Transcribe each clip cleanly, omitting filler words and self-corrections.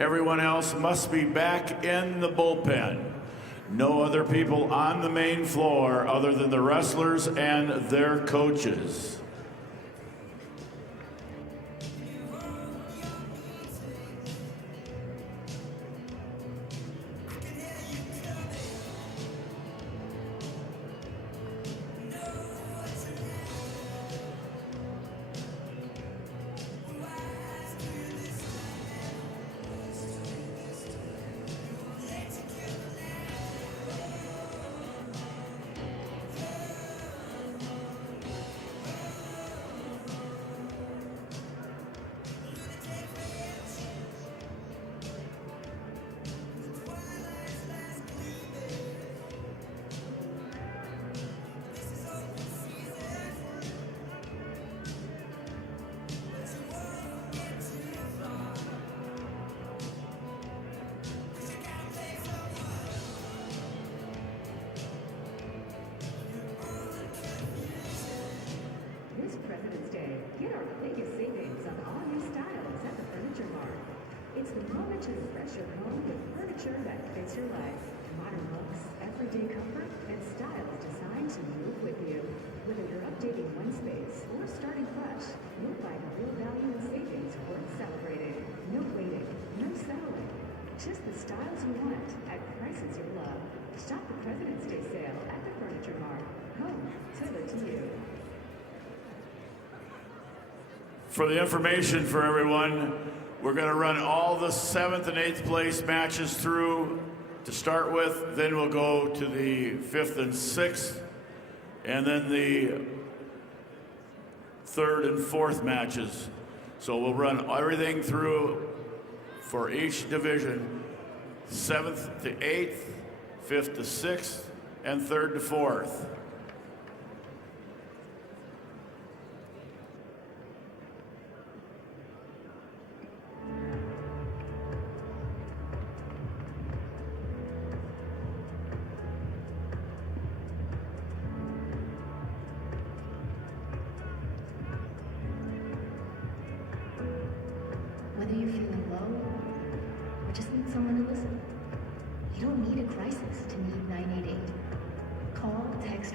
Everyone else must be back in the bullpen. No other people on the main floor other than the wrestlers and their coaches. This President's Day, get our biggest savings on all new styles at the Furniture Mart. It's the moment to refresh your home with furniture that fits your life. Modern looks, everyday comfort, and styles designed to move with you. Whether you're updating one space or starting fresh, you'll find real value and savings worth celebrating. No waiting, no settling. Just the styles you want at prices you love. Shop the President's Day sale at the Furniture Mart. Home tailored to you. For the information for everyone, we're going to run all the 7th and 8th place matches through to start with. Then we'll go to the 5th and 6th, and then the 3rd and 4th matches. So we'll run everything through for each division, 7th to 8th, 5th to 6th, and 3rd to 4th. Whether you're feeling low or just need someone to listen, you don't need a crisis to need 988. Call, text,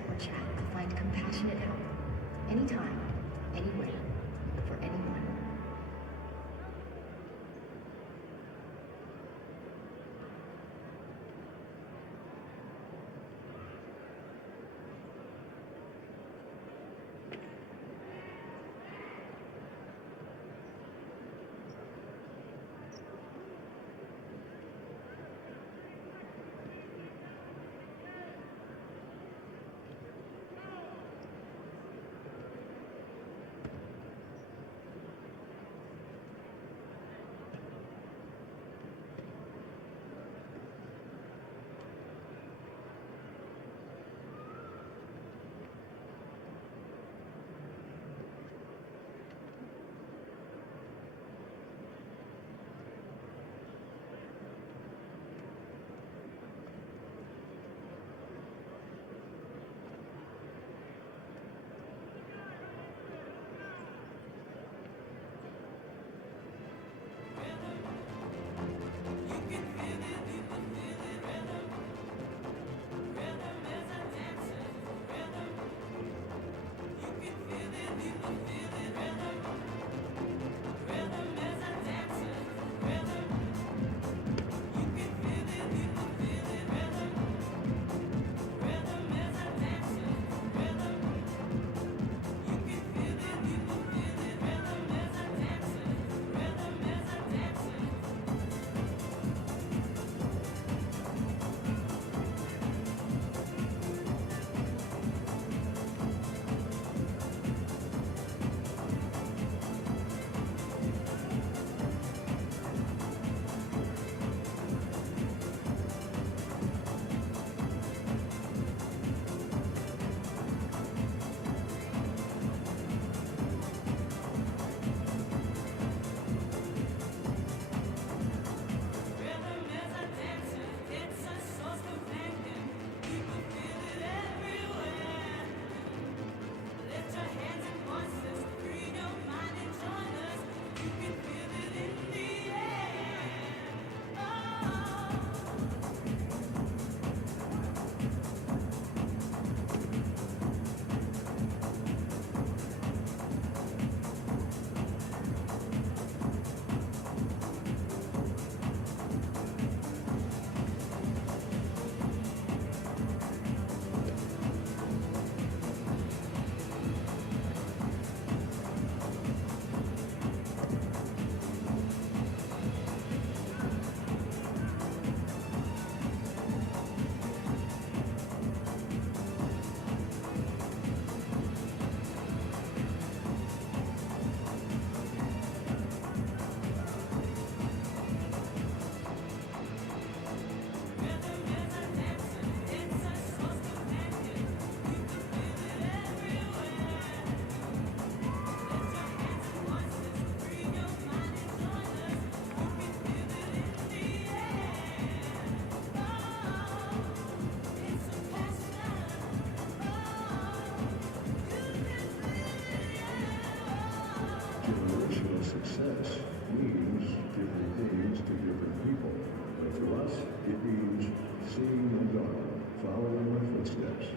success means different things to different people. But to us, it means seeing my daughter, following my footsteps,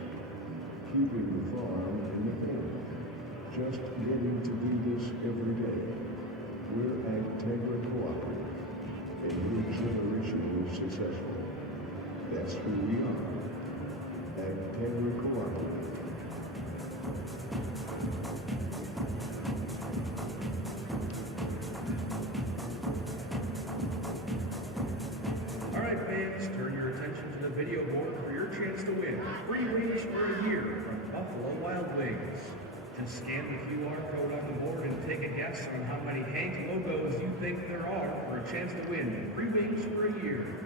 keeping the farm in the family, just getting to do this every day. We're Agtegra Cooperative, a new generation of successful. That's who we are. Agtegra Cooperative. All right, fans, turn your attention to the video board for your chance to win free wings for a year from Buffalo Wild Wings. Just scan the QR code on the board and take a guess on how many Hank logos you think there are for a chance to win free wings for a year.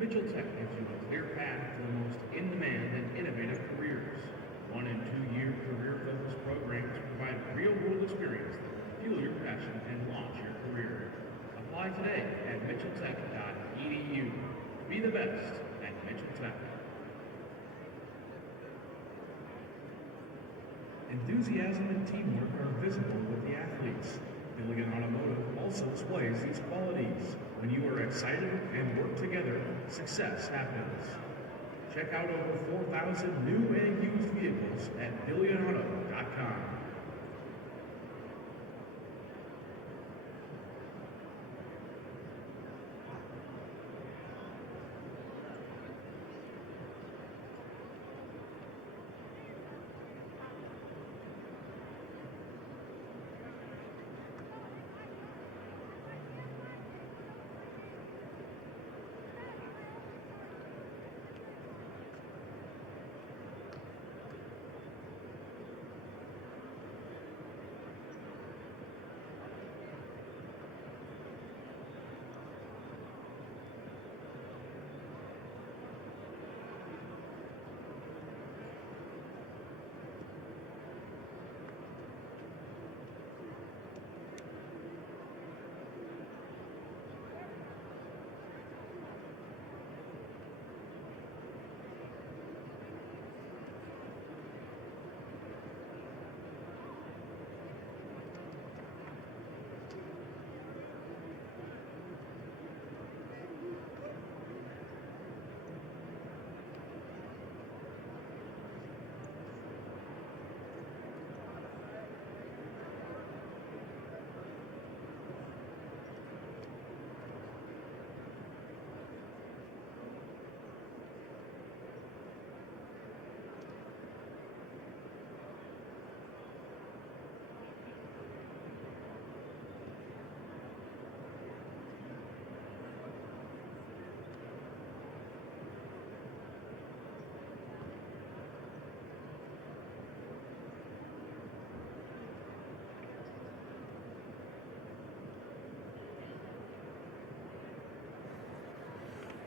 Mitchell Tech gives you a clear path to the most in-demand and innovative careers. 1 and 2 year career-focused programs provide real-world experience that will fuel your passion and launch your career. Apply today at mitchelltech.edu. Be the best at Mitchell Tech. Enthusiasm and teamwork are visible with the athletes. Billigan Automotive also displays these qualities. When you are excited and work together, success happens. Check out over 4,000 new and used vehicles at BillionAuto.com.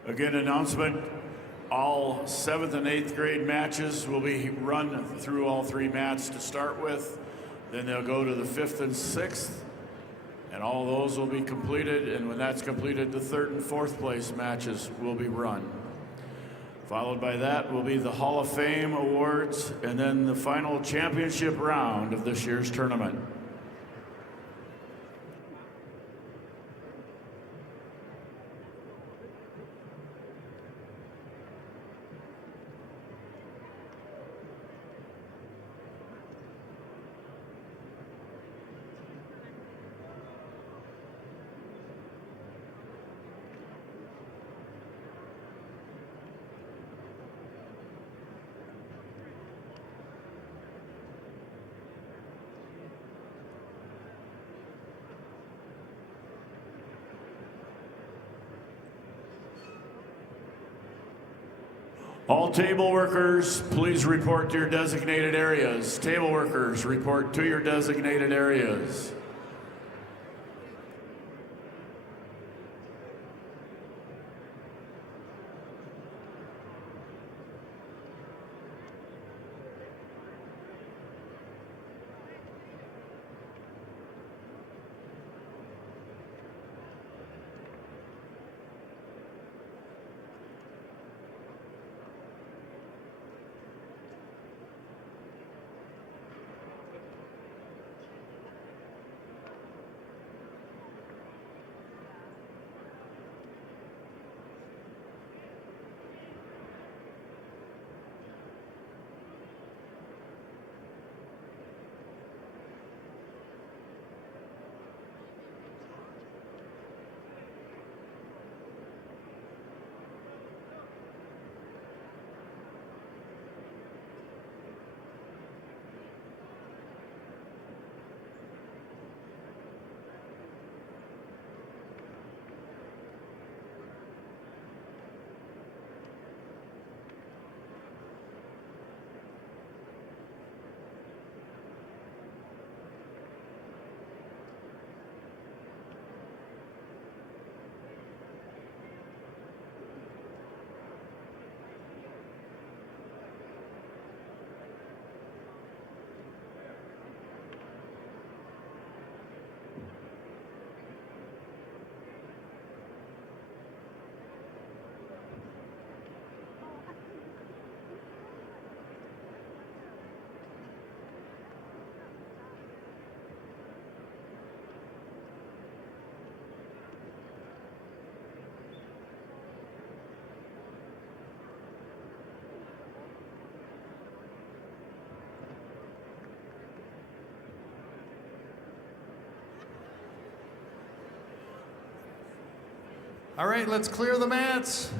Again, announcement, all 7th and 8th grade matches will be run through all 3 mats to start with. Then they'll go to the 5th and 6th, and all those will be completed. And when that's completed, the 3rd and 4th place matches will be run. Followed by that will be the Hall of Fame awards, and then the final championship round of this year's tournament. All table workers, please report to your designated areas. Table workers, report to your designated areas. All right, let's clear the mats.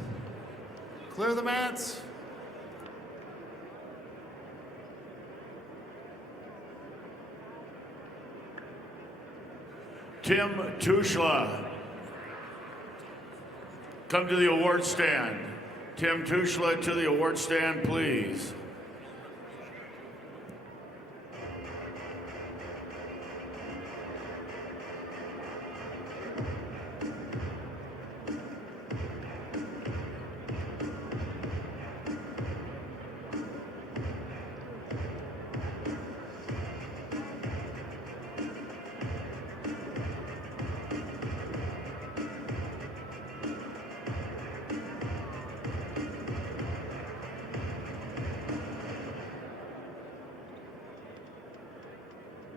Clear the mats. Tim Tushla, come to the award stand. Tim Tushla to the award stand, please.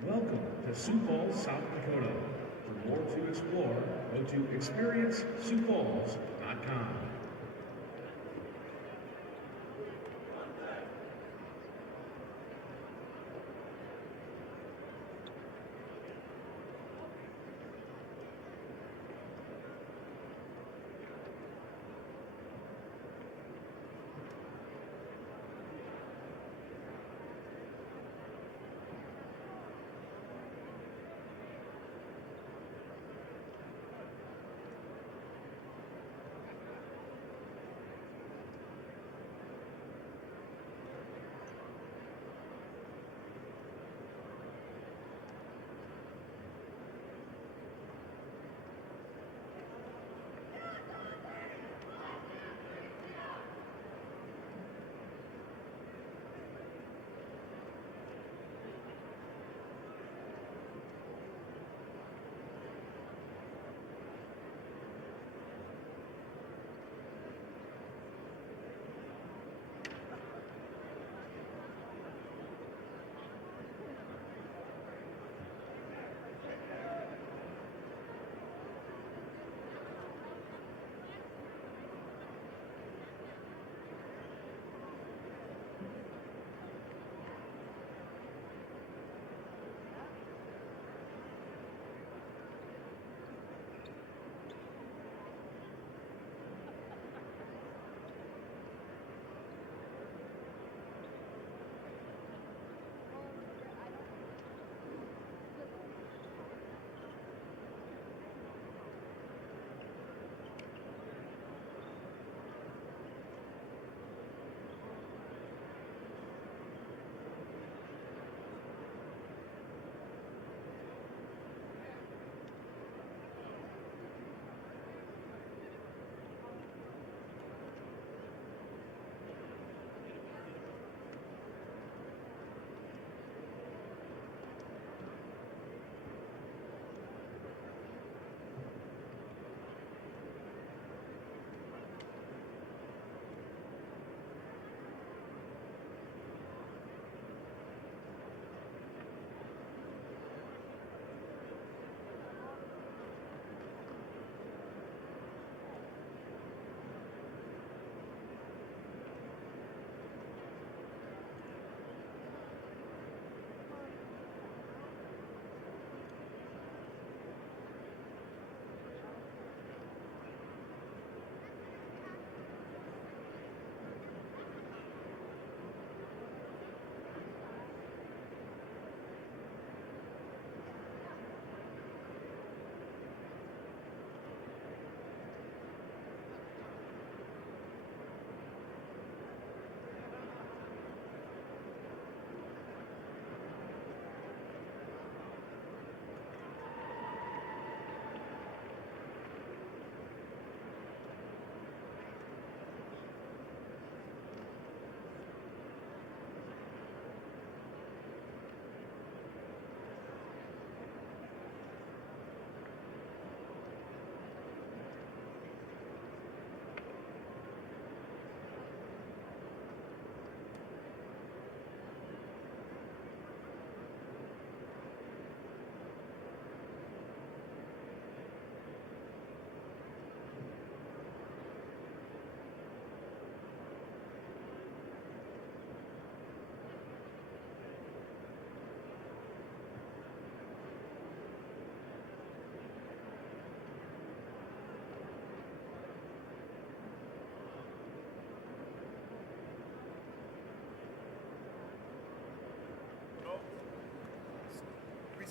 Welcome to Sioux Falls, South Dakota. For more to explore, go to experienceSiouxFalls.com.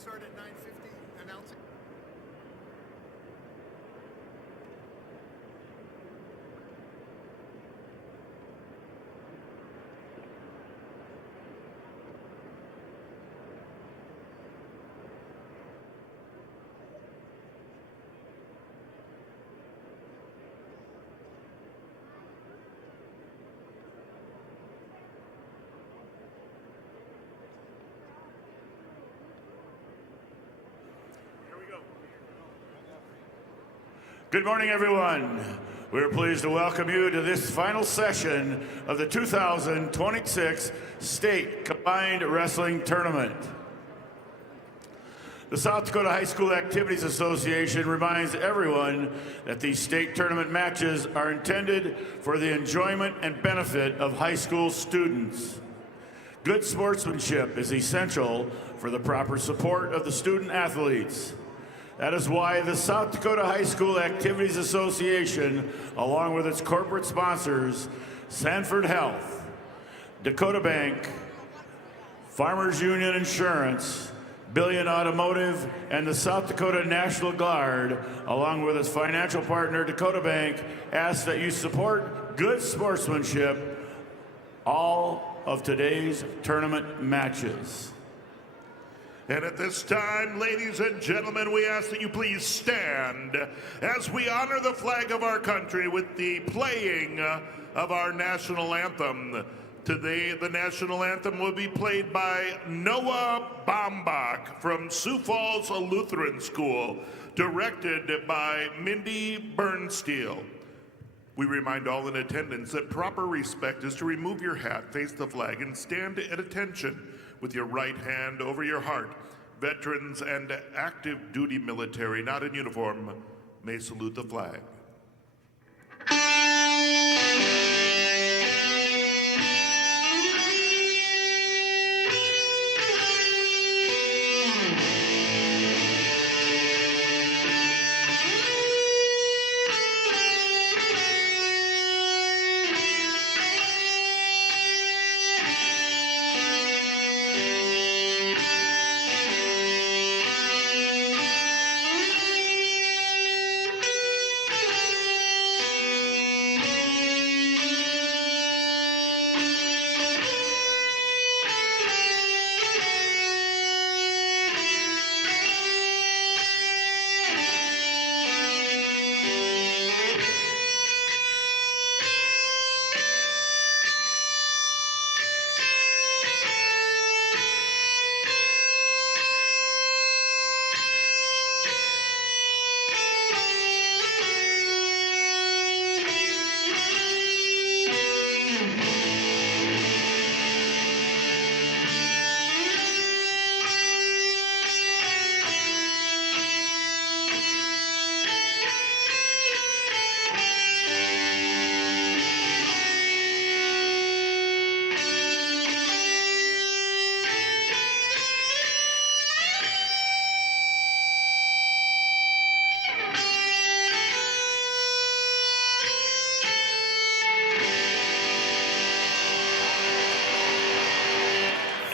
start at 9:50 announcing. Good morning, everyone. We're pleased to welcome you to this final session of the 2026 State Combined Wrestling Tournament. The South Dakota High School Activities Association reminds everyone that these state tournament matches are intended for the enjoyment and benefit of high school students. Good sportsmanship is essential for the proper support of the student athletes. That is why the South Dakota High School Activities Association, along with its corporate sponsors, Sanford Health, Dakota Bank, Farmers Union Insurance, Billion Automotive, and the South Dakota National Guard, along with its financial partner, Dakota Bank, ask that you support good sportsmanship all of today's tournament matches. And at this time, ladies and gentlemen, we ask that you please stand as we honor the flag of our country with the playing of our national anthem. Today, the national anthem will be played by Noah Baumbach from Sioux Falls Lutheran School, directed by Mindy Bernsteel. We remind all in attendance that proper respect is to remove your hat, face the flag, and stand at attention with your right hand over your heart. Veterans and active duty military not in uniform may salute the flag.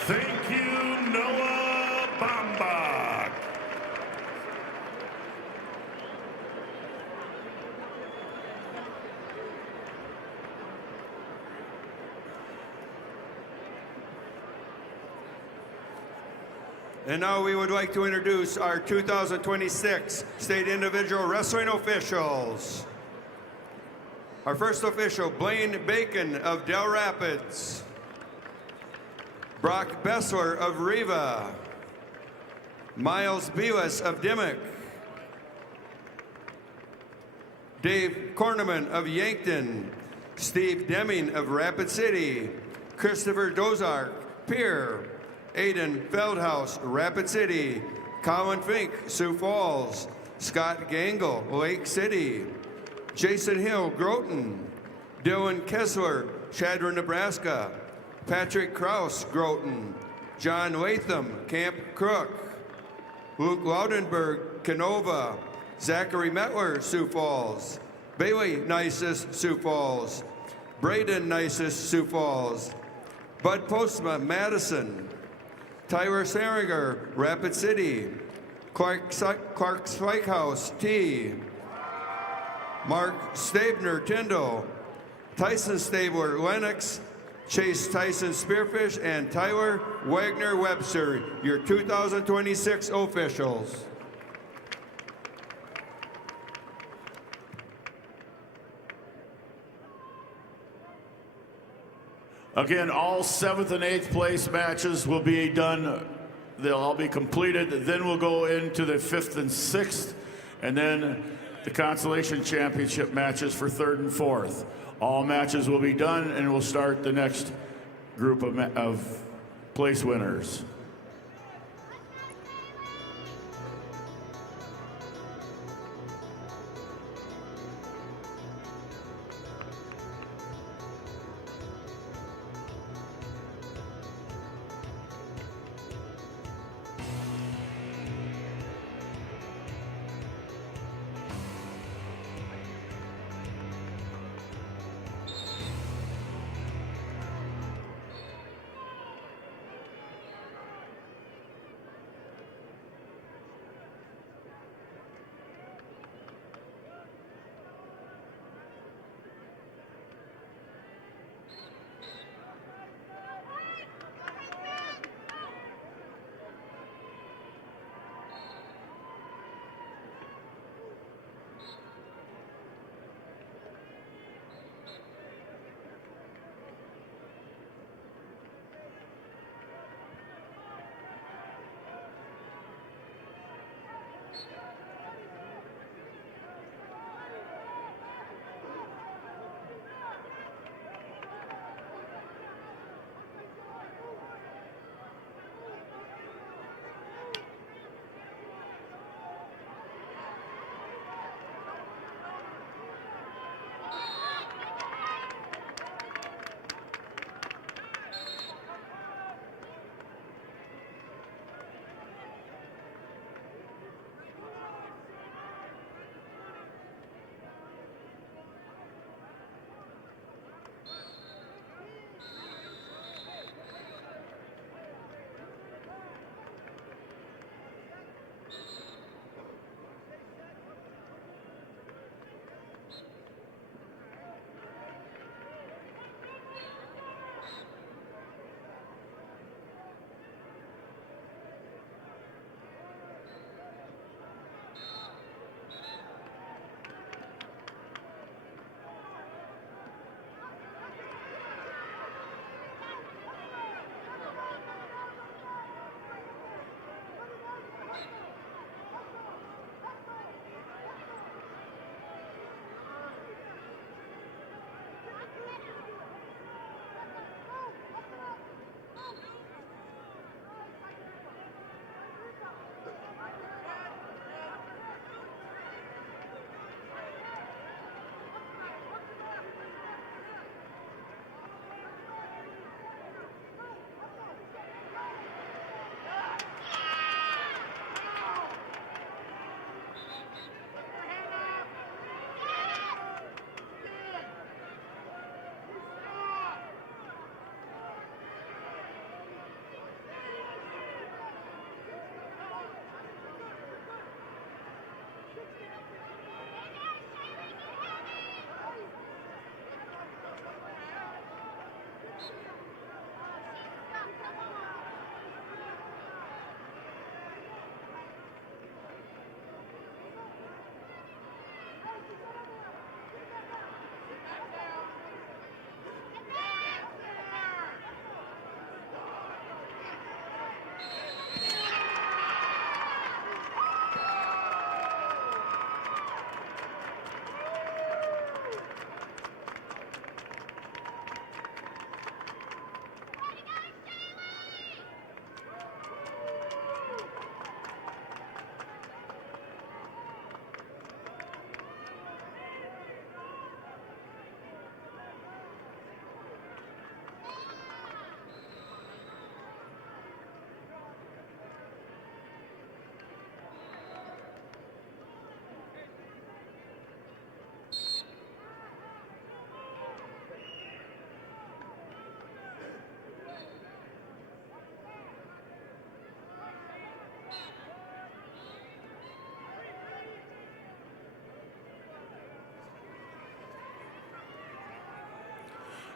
Thank you, Noah Baumbach. And now we would like to introduce our 2026 State Individual Wrestling officials. Our first official, Blaine Bacon of Del Rapids. Brock Bessler of Riva. Miles Beavis of Dimmock. Dave Korneman of Yankton. Steve Deming of Rapid City. Christopher Dozark, Pierre. Aiden Feldhaus, Rapid City. Colin Fink, Sioux Falls. Scott Gangle, Lake City. Jason Hill, Groton. Dylan Kessler, Chadron, Nebraska. Patrick Kraus, Groton. John Latham, Camp Crook. Luke Laudenberg, Canova. Zachary Metler, Sioux Falls. Bailey Nisus, Sioux Falls. Braden Nisus, Sioux Falls. Bud Postma, Madison. Tyler Saringer, Rapid City. Clark Spikehouse, T. Mark Stabner, Tyndall. Tyson Stabler, Lennox. Chase Tyson, Spearfish, and Tyler Wagner Webster, your 2026 officials. Again, all 7th and 8th place matches will be done. They'll all be completed. Then we'll go into the 5th and 6th, and then the consolation championship matches for 3rd and 4th. All matches will be done, and we'll start the next group of place winners.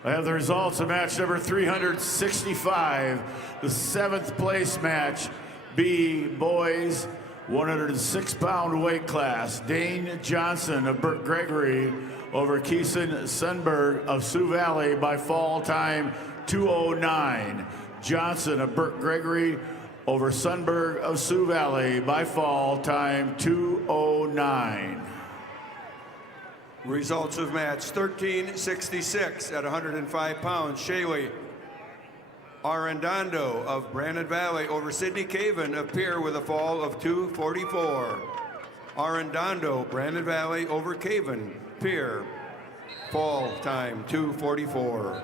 I have the results of match number 365, the 7th place match, B boys 106-pound weight class. Dane Johnson of Burt Gregory over Keeson Sunberg of Sioux Valley by fall time 2:09. Johnson of Burt Gregory over Sunberg of Sioux Valley by fall time 2:09. Results of match 1366 at 105 pounds. Shaylee Arredondo of Brandon Valley over Sidney Caven of Pierre with a fall of 2:44. Arredondo, Brandon Valley over Caven, Pierre, fall time 2:44.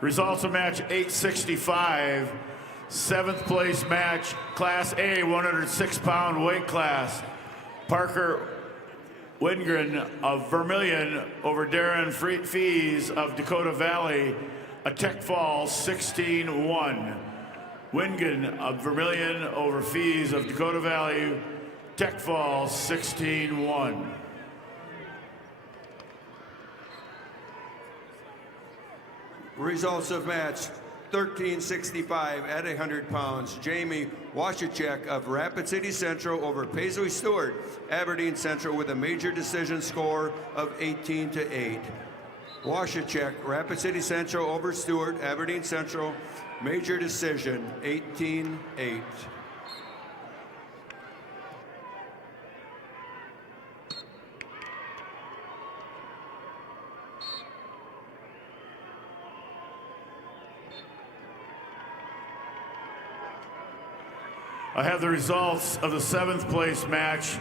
Results of match 865, 7th place match, Class A, 106-pound weight class. Parker Wingren of Vermilion over Darren Fees of Dakota Valley, a tech fall 16-1. Wingen of Vermilion over Fees of Dakota Valley, tech fall 16-1. Results of match 1365 at 100 pounds. Jamie Washachek of Rapid City Central over Paisley Stewart, Aberdeen Central with a major decision score of 18-8. Washachek, Rapid City Central over Stewart, Aberdeen Central, major decision 18-8. I have the results of the 7th place match,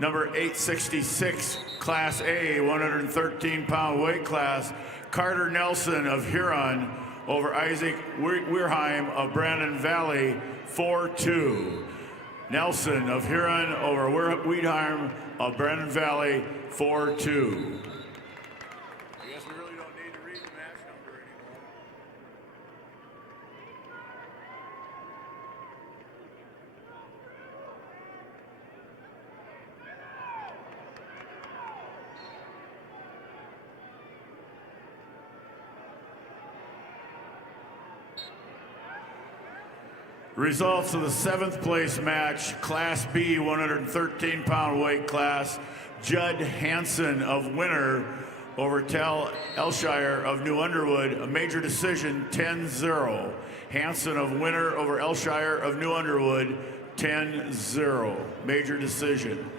number 866, Class A, 113-pound weight class. Carter Nelson of Huron over Isaac Weirheim of Brandon Valley, 4-2. Nelson of Huron over Weirheim of Brandon Valley, 4-2. Results of the 7th place match, Class B, 113-pound weight class. Judd Hansen of Winter over Tel Elshire of New Underwood, a major decision 10-0. Hansen of Winter over Elshire of New Underwood, 10-0. Major decision.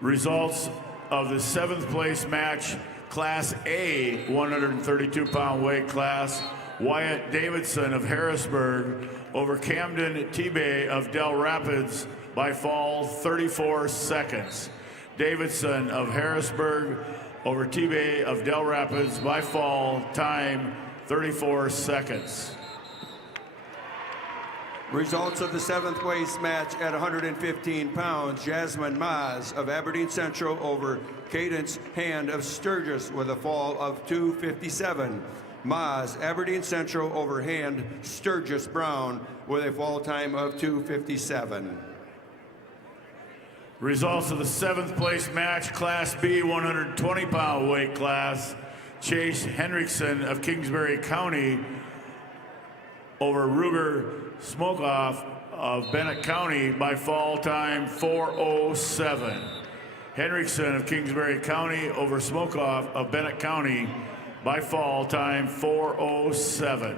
Results of the 7th place match, Class A, 132-pound weight class. Wyatt Davidson of Harrisburg over Camden Tebay of Del Rapids by fall 34 seconds. Davidson of Harrisburg over Tebay of Del Rapids by fall time 34 seconds. Results of the 7th place match at 115 pounds. Jasmine Maz of Aberdeen Central over Cadence Hand of Sturgis with a fall of 2:57. Maas, Aberdeen Central over Hand, Sturgis Brown with a fall time of 2:57. Results of the 7th place match, Class B 120-pound weight class. Chase Henriksen of Kingsbury County over Ruger Smokoff of Bennett County by fall time 4:07. Henriksen of Kingsbury County over Smokoff of Bennett County by fall time 4:07.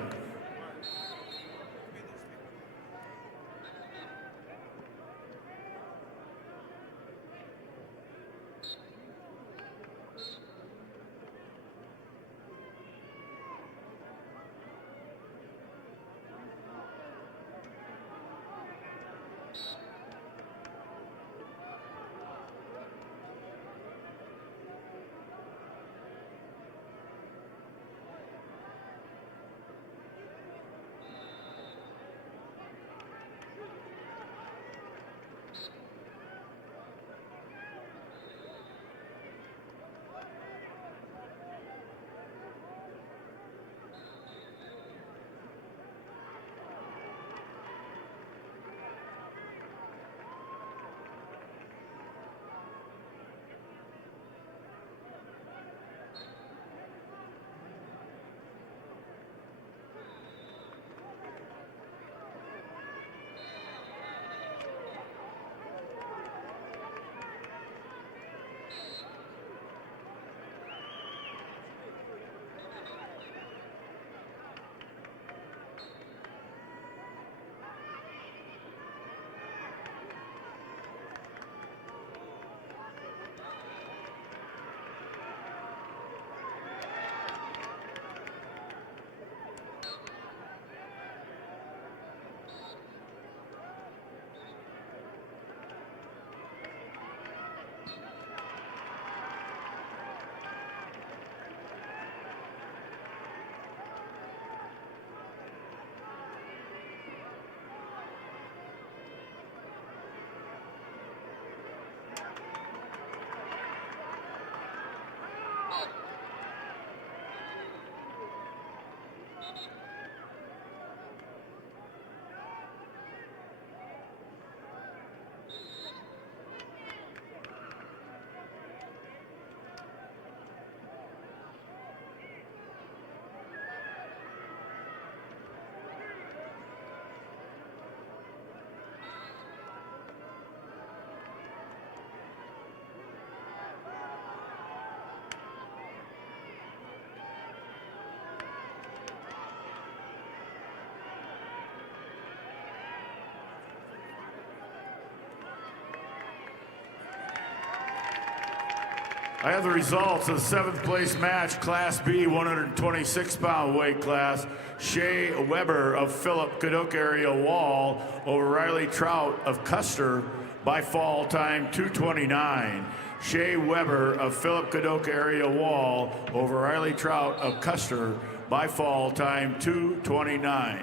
I have the results of the 7th place match, Class B 126-pound weight class. Shea Weber of Philip Cadoc area Wall over Riley Trout of Custer by fall time 2:29. Shea Weber of Philip Cadoc area Wall over Riley Trout of Custer by fall time 2:29.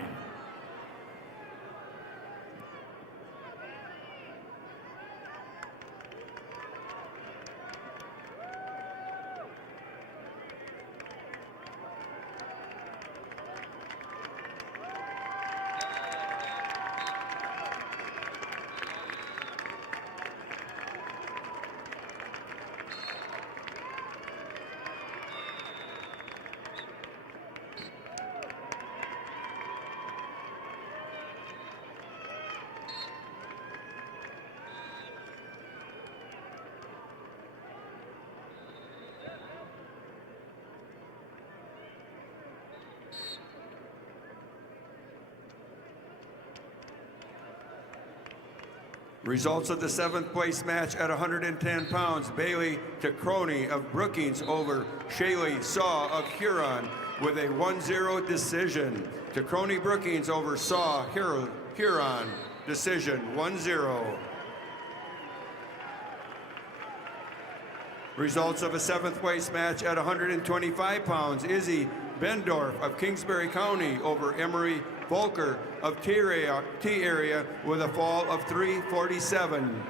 Results of the 7th place match at 110 pounds, Bailey Tacroni of Brookings over Shaylee Saw of Huron with a 1-0 decision. Tacroni Brookings over Saw Huron, decision 1-0. Results of a 7th place match at 125 pounds, Izzy Bendorf of Kingsbury County over Emery Volker of T area with a fall of 3:47.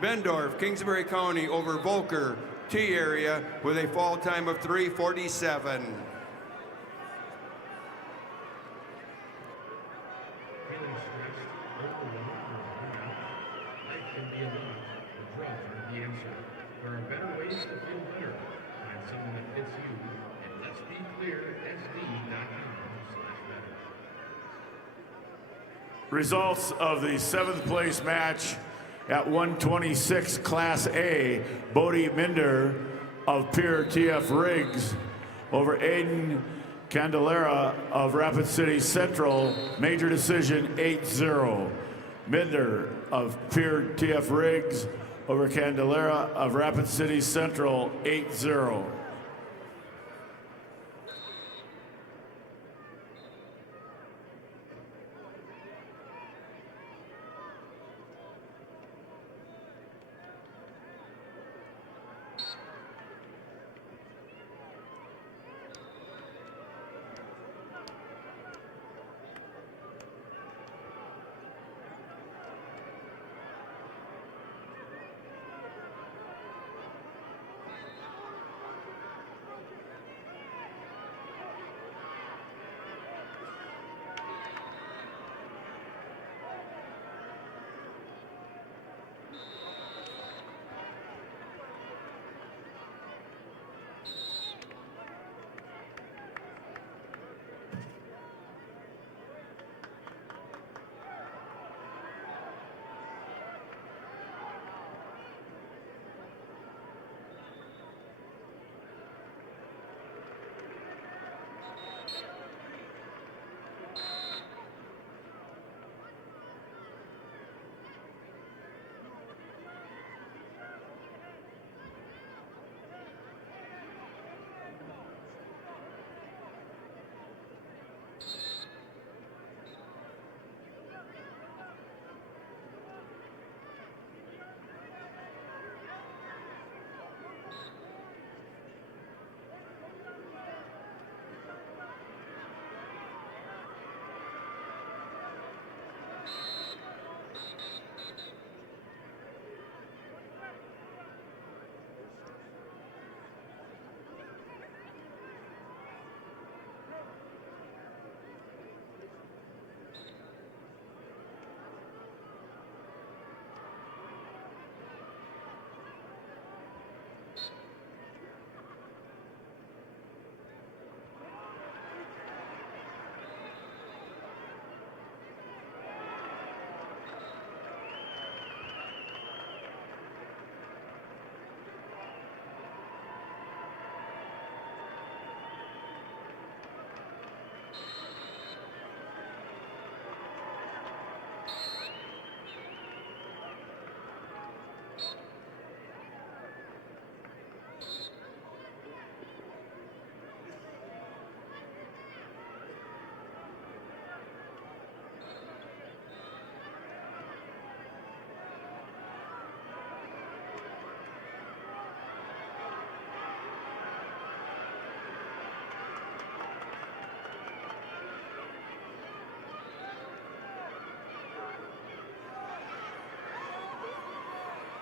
Bendorf, Kingsbury County over Volker, T area with a fall time of 3:47. Results of the 7th place match at 126 Class A, Bodie Minder of Pier TF Riggs over Aiden Candelera of Rapid City Central, major decision 8-0. Minder of Pier TF Riggs over Candelera of Rapid City Central, 8-0.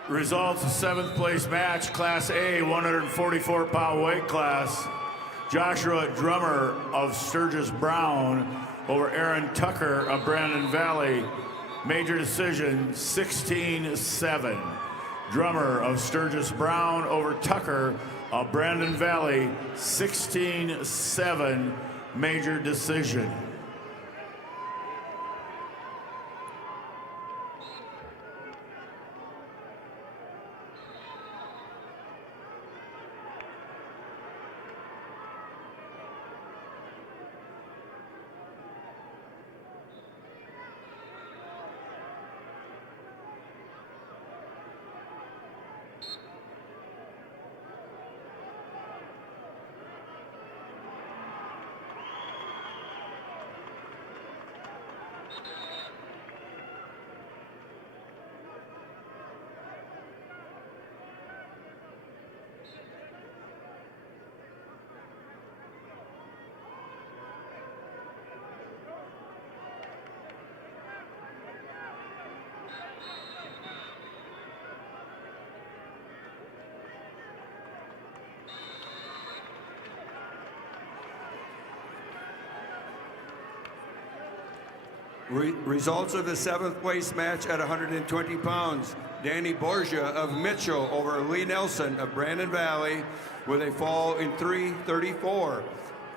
Results of 7th place match, Class A, 144-pound weight class. Joshua Drummer of Sturgis Brown over Aaron Tucker of Brandon Valley. Major decision, 16-7. Drummer of Sturgis Brown over Tucker of Brandon Valley, 16-7. Major decision. Results of the 7th place match at 120 pounds. Danny Borgia of Mitchell over Lee Nelson of Brandon Valley with a fall in 3:34.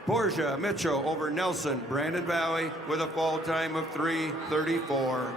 Borja Mitchell over Nelson, Brandon Valley, with a fall time of 3:34.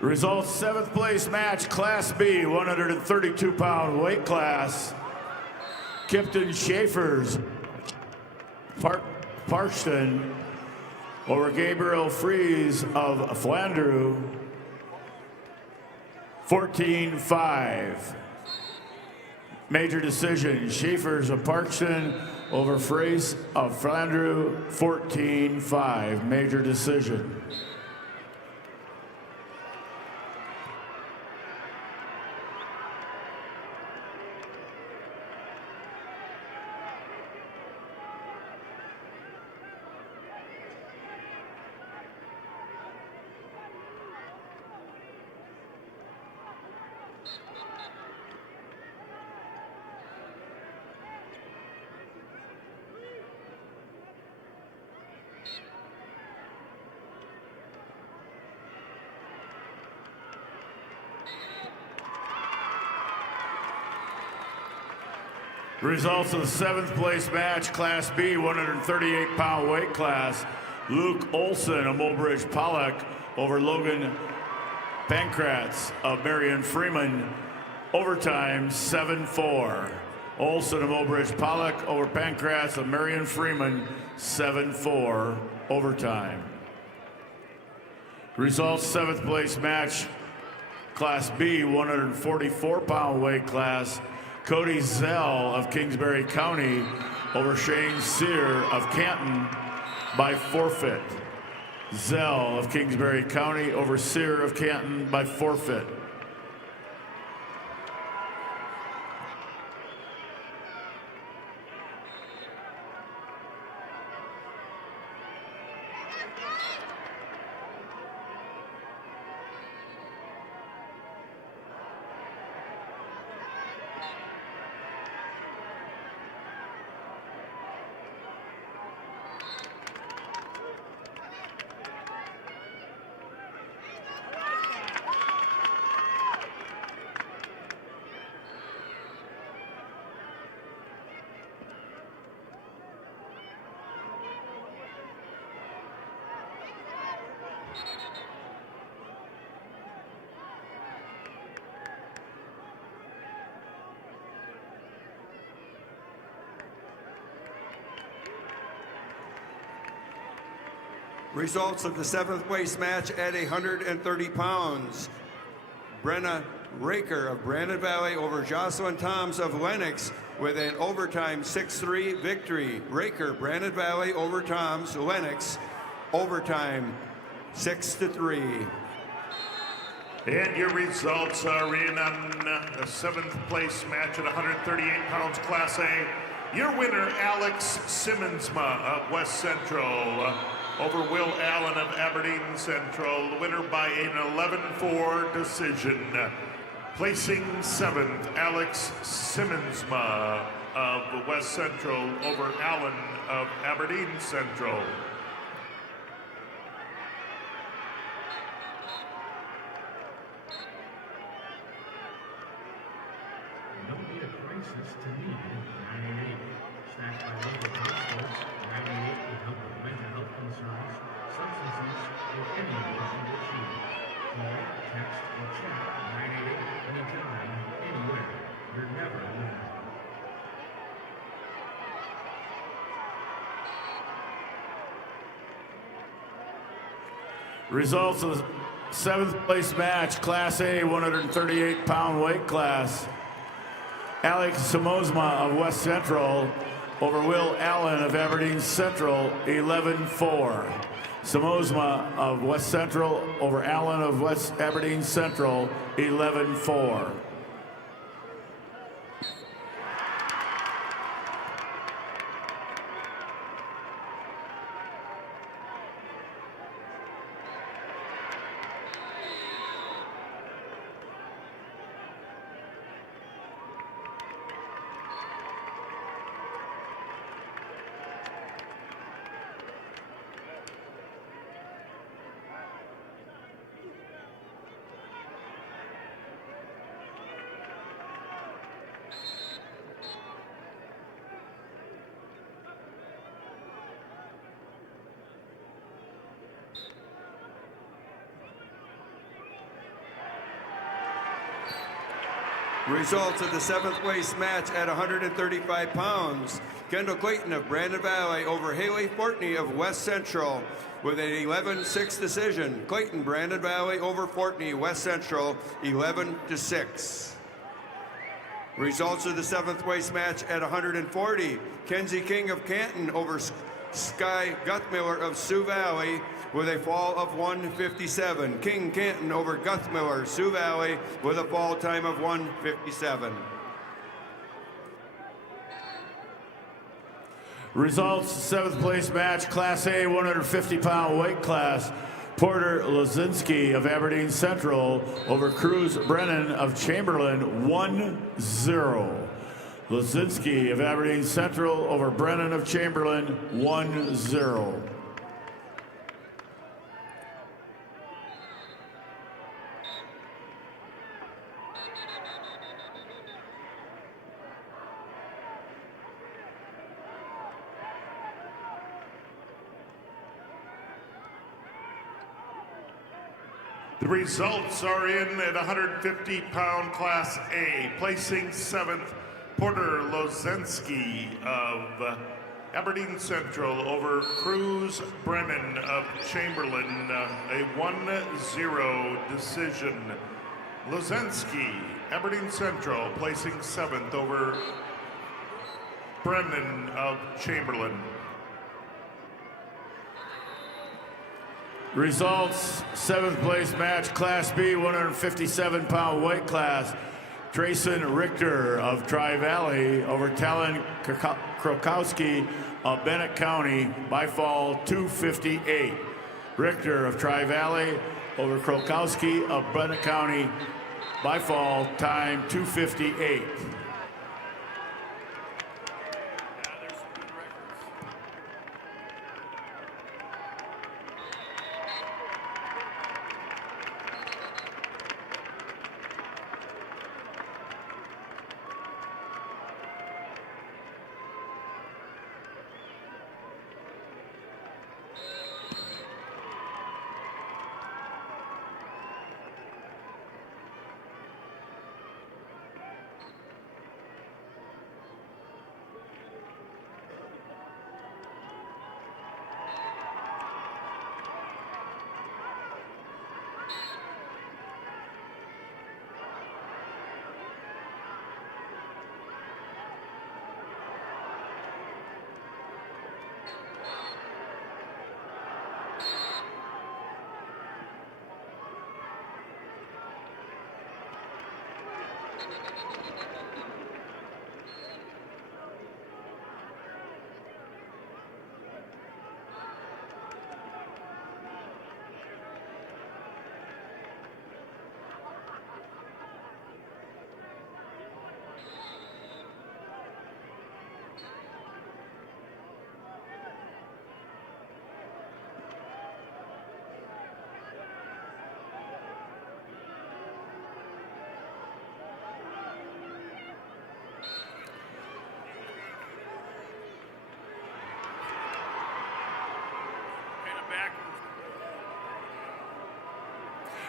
Results, 7th place match, Class B, 132-pound weight class. Kipton Schaefer's Parkston over Gabriel Fries of Flandreau, 14-5. Major decision, Schaefer's of Parkston over Fries of Flandreau, 14-5. Major decision. Results of the 7th place match, Class B, 138-pound weight class. Luke Olson of Mulbridge Pollock over Logan Pankratz of Marion Freeman. Overtime, 7-4. Olson of Mulbridge Pollock over Pankratz of Marion Freeman, 7-4. Overtime. Results, 7th place match, Class B, 144-pound weight class. Cody Zell of Kingsbury County over Shane Sear of Canton by forfeit. Zell of Kingsbury County over Sear of Canton by forfeit. Results of the 7th place match at 130 pounds. Brenna Raker of Brandon Valley over Jocelyn Toms of Lennox with an overtime 6-3 victory. Raker, Brandon Valley over Toms, Lennox, overtime 6-3. And your results are in on the 7th place match at 138 pounds Class A. Your winner, Alex Simmonsma of West Central over Will Allen of Aberdeen Central. The winner by an 11-4 decision. Placing 7th, Alex Simmonsma of West Central over Allen of Aberdeen Central. Don't need a crisis to need 988. Staffed by local hospitals, 988 can help with mental health concerns, substance use, or any emotional issue. Call, text, or chat 988 anytime, anywhere. You're never alone. Results of the 7th place match, Class A 138-pound weight class. Alex Samozma of West Central over Will Allen of Aberdeen Central, 11-4. Samozma of West Central over Allen of West Aberdeen Central, 11-4. Results of the 7th place match at 135 pounds. Kendall Clayton of Brandon Valley over Haley Fortney of West Central with an 11-6 decision. Clayton, Brandon Valley over Fortney, West Central, 11-6. Results of the 7th place match at 140. Kenzie King of Canton over Sky Guthmiller of Sioux Valley with a fall of 157. King Canton over Guthmiller, Sioux Valley with a fall time of 157. Results, 7th place match, Class A 150-pound weight class. Porter Lozinski of Aberdeen Central over Cruz Brennan of Chamberlain, 1-0. Lozinski of Aberdeen Central over Brennan of Chamberlain, 1-0. The results are in at 150-pound Class A, placing 7th, Porter Lozinski of Aberdeen Central over Cruz Brennan of Chamberlain, a 1-0 decision. Lozinski, Aberdeen Central, placing 7th over Brennan of Chamberlain. Results, 7th place match, Class B 157-pound weight class. Trayson Richter of Tri-Valley over Talon Krokowski of Bennett County by fall 258. Richter of Tri-Valley over Krokowski of Bennett County by fall time 258.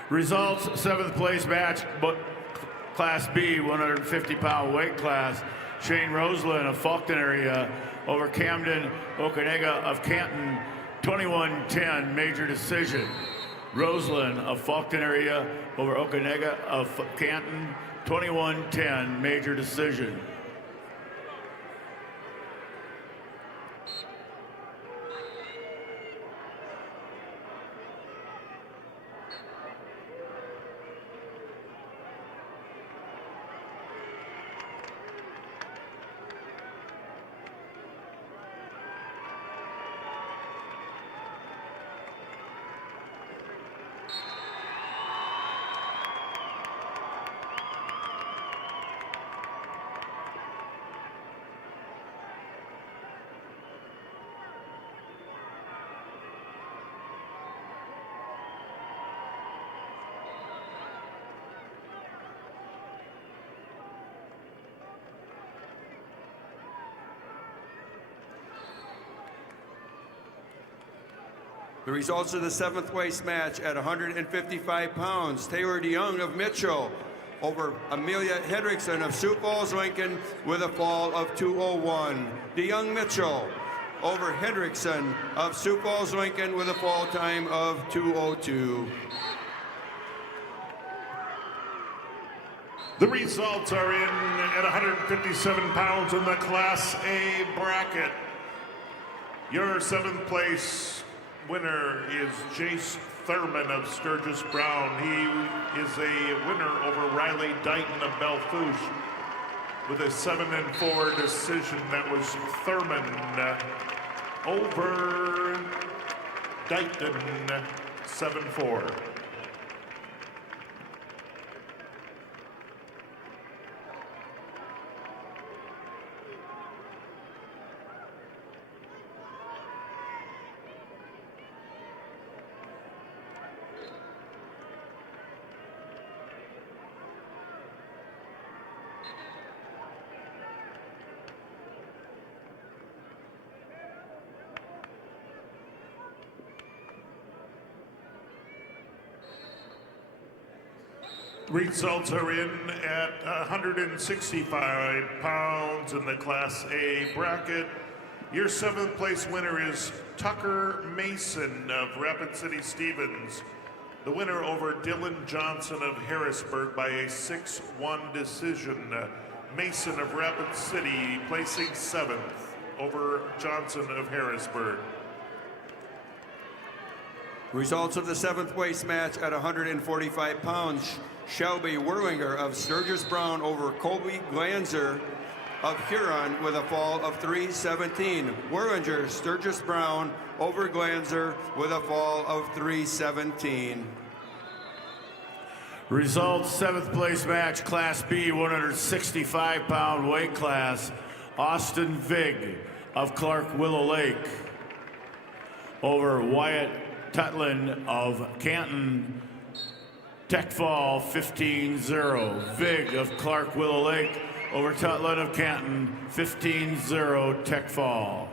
Results, 7th place match, Class B 150-pound weight class. Shane Roseland of Faulkton area over Camden Okanega of Canton, 21-10 major decision. Roseland of Falcon area over Okanega of Canton, 21-10, major decision. The results of the 7th place match at 155 pounds. Taylor DeYoung of Mitchell over Amelia Hendrickson of Sioux Falls, Lincoln with a fall of 2:01. DeYoung Mitchell over Hendrickson of Sioux Falls, Lincoln with a fall time of 2:02. The results are in at 157 pounds in the Class A bracket. Your 7th place winner is Jace Thurman of Sturgis Brown. He is a winner over Riley Dighton of Belfouche with a 7-4 decision. That was Thurman over Dighton, 7-4. Results are in at 165 pounds in the Class A bracket. Your 7th place winner is Tucker Mason of Rapid City Stevens. The winner over Dylan Johnson of Harrisburg by a 6-1 decision. Mason of Rapid City placing 7th over Johnson of Harrisburg. Results of the 7th place match at 145 pounds. Shelby Werlinger of Sturgis Brown over Colby Glanzer of Huron with a fall of 3:17. Werlinger, Sturgis Brown over Glanzer with a fall of 3:17. Results, 7th place match, Class B, 165-pound weight class. Austin Vig of Clark Willow Lake over Wyatt Tutlin of Canton. Tech fall 15-0. Vig of Clark Willow Lake over Tutlin of Canton, 15-0 Tech fall.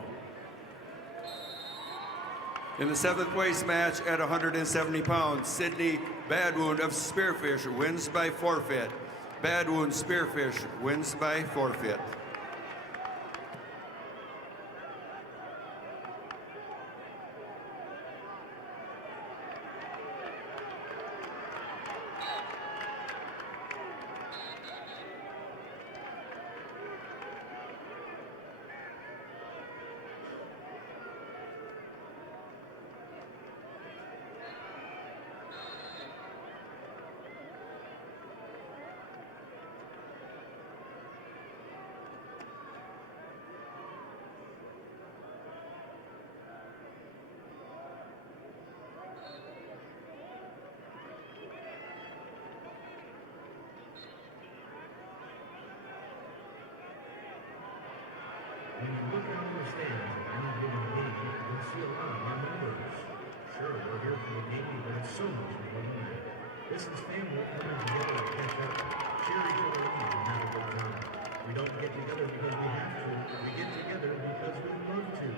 In the 7th place match at 170 pounds, Sidney Badwound of Spearfish wins by forfeit. Badwound Spearfish wins by forfeit. When you look out on the stands at any given game, you'll see a lot of our members. Sure, we're here for the game, but it's so much more than that. This is family coming together to catch up, cheer each other on, and have a good time. We don't get together because we have to, but we get together because we love to.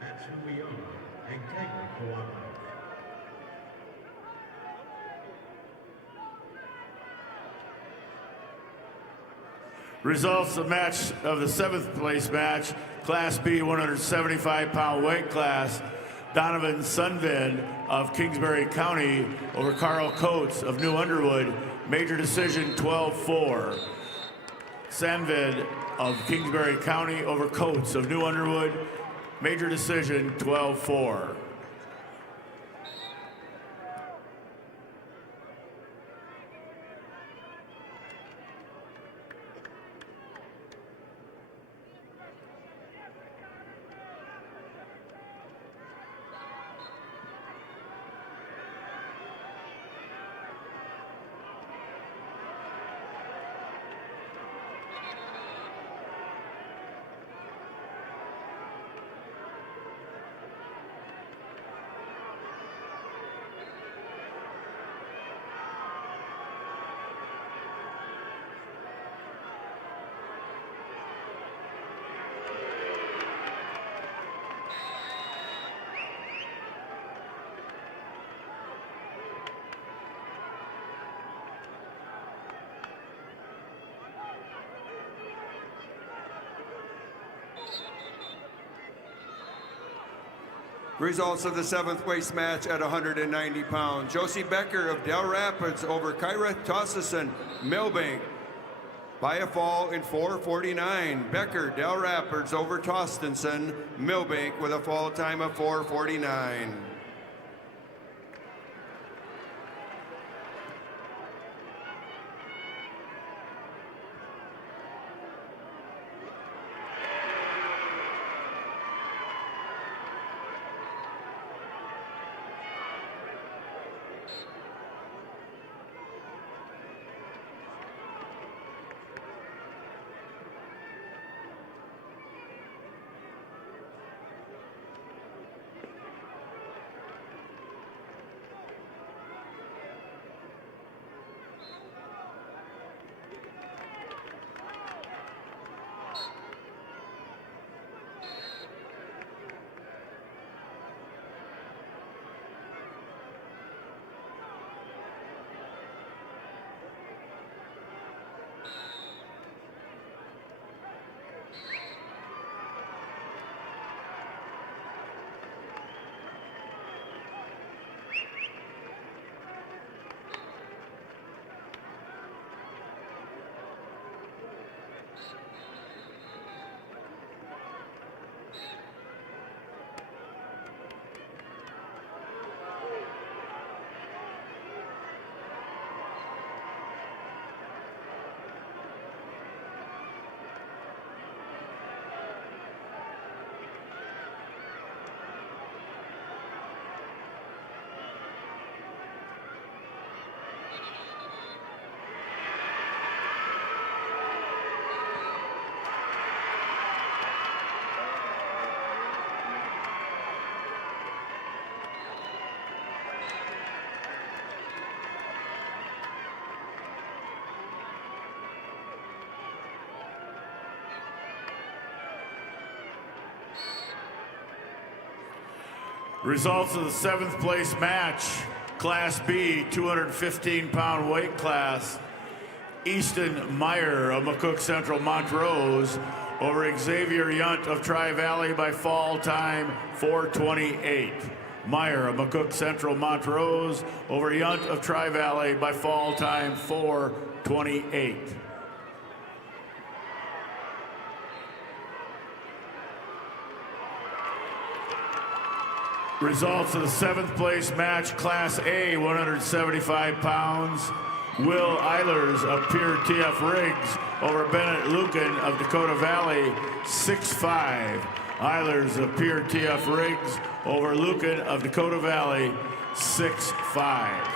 That's who we are. Integrity Cooperative. Results of match of the 7th place match, Class B, 175-pound weight class. Donovan Sunvid of Kingsbury County over Carl Coates of New Underwood. Major decision 12-4. Sunvid of Kingsbury County over Coates of New Underwood. Major decision 12-4. Results of the 7th place match at 190 pounds. Josie Becker of Del Rapids over Kyra Tossison, Milbank, by a fall in 4:49. Becker, Del Rapids over Tostenson, Milbank with a fall time of 4:49. Results of the 7th place match, Class B, 215-pound weight class. Easton Meyer of McCook Central Montrose over Xavier Yunt of Tri-Valley by fall time 4:28. Meyer of McCook Central Montrose over Yunt of Tri-Valley by fall time 4:28. Results of the 7th place match, Class A, 175 pounds. Will Eilers of Pierre T.F. Riggs over Bennett Lucan of Dakota Valley, 6'5". Eilers of Pierre T.F. Riggs over Lucan of Dakota Valley, 6'5".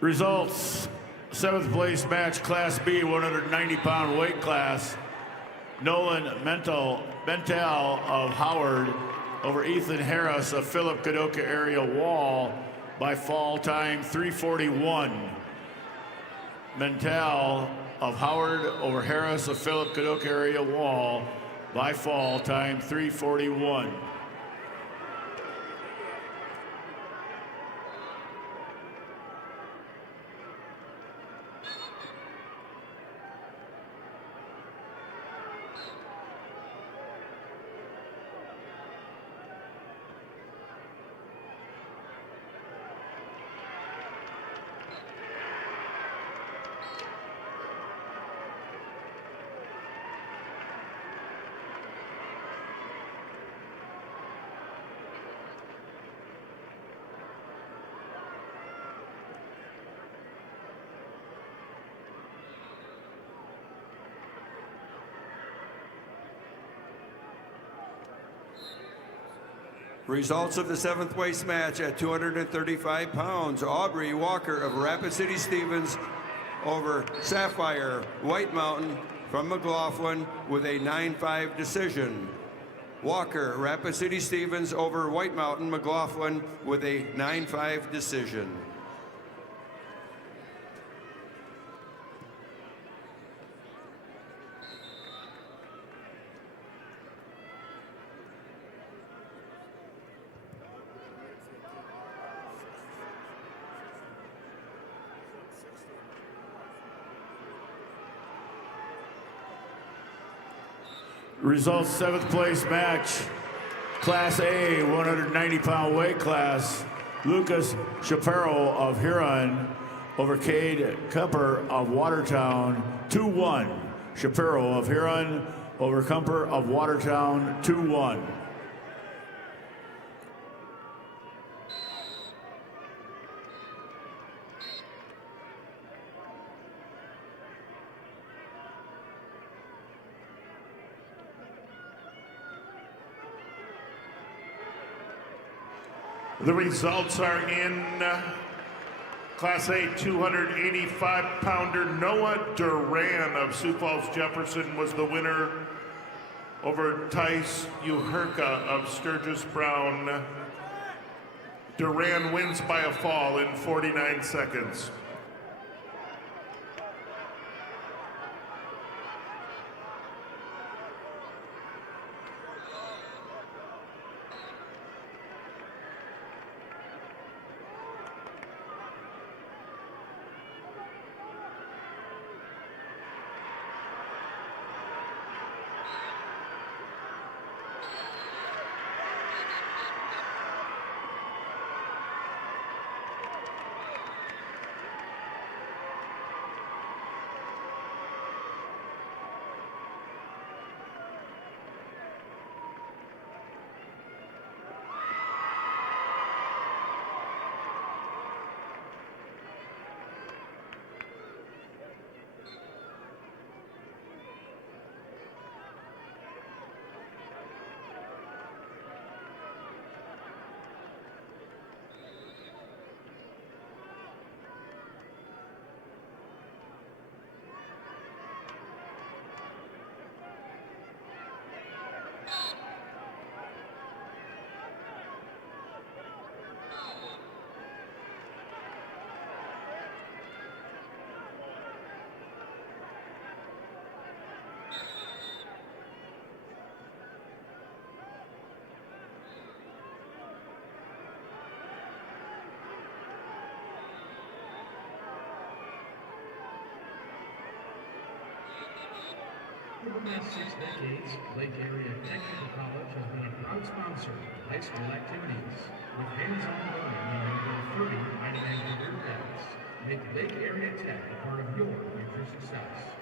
Results, 7th place match, Class B, 190-pound weight class. Nolan Mental of Howard over Ethan Harris of Philip Kadoka area Wall by fall time 3:41. Mental of Howard over Harris of Philip Kadoka area Wall by fall time 3:41. Results of the 7th place match at 235 pounds. Aubrey Walker of Rapid City Stevens over Sapphire White Mountain from McLaughlin with a 9-5 decision. Walker, Rapid City Stevens over White Mountain, McLaughlin with a 9-5 decision. Results, 7th place match, Class A, 190-pound weight class. Lucas Shapiro of Huron over Cade Kumper of Watertown, 2-1. Shapiro of Huron over Kumper of Watertown, 2-1. The results are in Class A 285-pounder. Noah Duran of Sioux Falls Jefferson was the winner over Tice Uherka of Sturgis Brown. Duran wins by a fall in 49 seconds. For the past 6 decades, Lake Area Technical College has been a proud sponsor of high school activities, with hands-on learning and over 30 high-demand career paths. Make Lake Area Tech a part of your future success.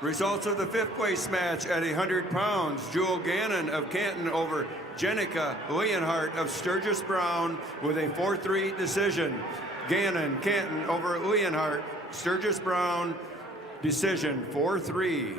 Results of the 5th place match at 100 pounds. Jewel Gannon of Canton over Jenica Leonhardt of Sturgis Brown with a 4-3 decision. Gannon, Canton over Leonhardt, Sturgis Brown Decision 4-3.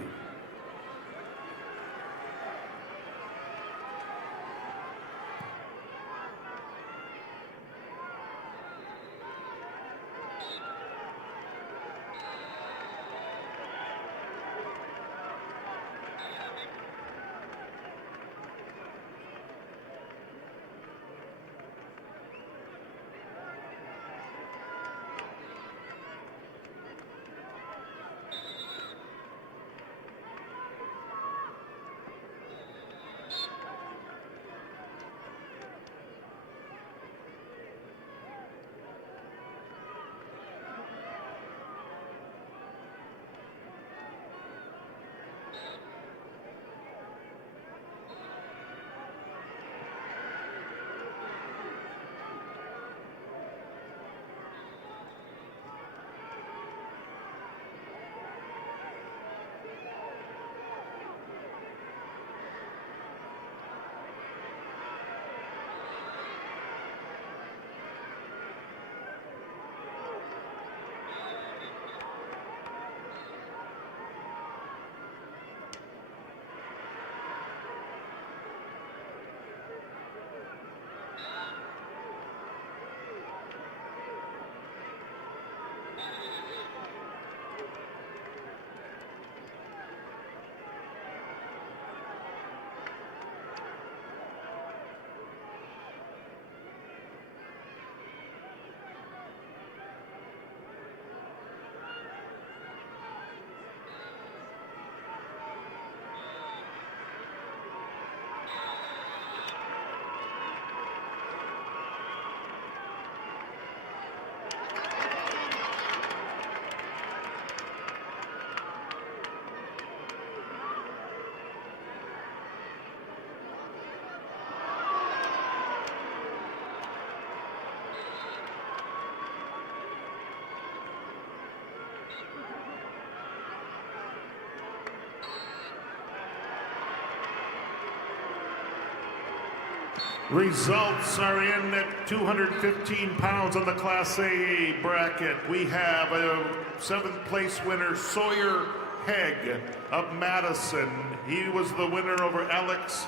Results are in at 215 pounds on the Class A bracket. We have a 7th place winner, Sawyer Hegg of Madison. He was the winner over Alex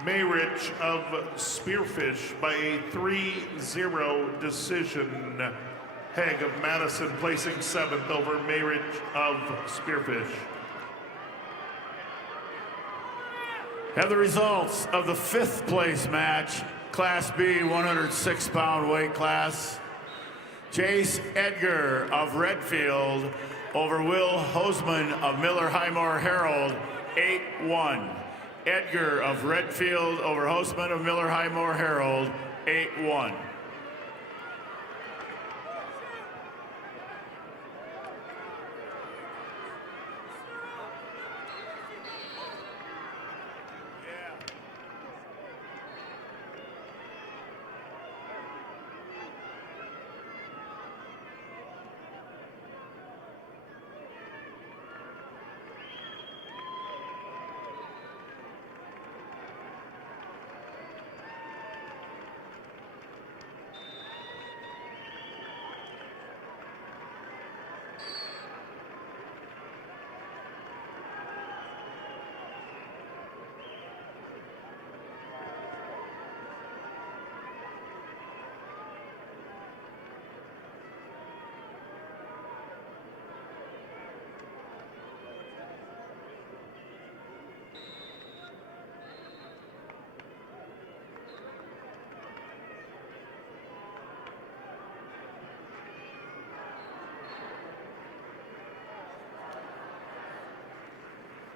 Mayrich of Spearfish by a 3-0 decision. Hegg of Madison placing 7th over Mayrich of Spearfish. Have the results of the 5th place match, Class B 106-pound weight class. Chase Edgar of Redfield over Will Hoseman of Miller Highmore Herald, 8-1. Edgar of Redfield over Hoseman of Miller Highmore Herald, 8-1.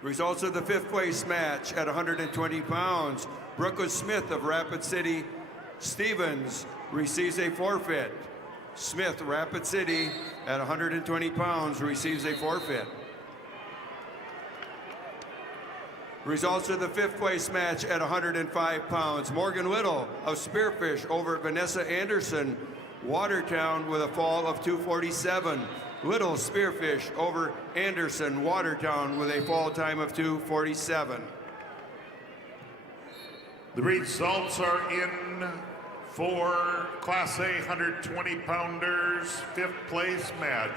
Results of the 5th place match at 120 pounds. Brooklyn Smith of Rapid City Stevens receives a forfeit. Smith, Rapid City, at 120 pounds, receives a forfeit. Results of the 5th place match at 105 pounds. Morgan Little of Spearfish over Vanessa Anderson, Watertown, with a fall of 2:47. Little Spearfish over Anderson, Watertown, with a fall time of 2:47. The results are in for Class A 120-pounders 5th place match.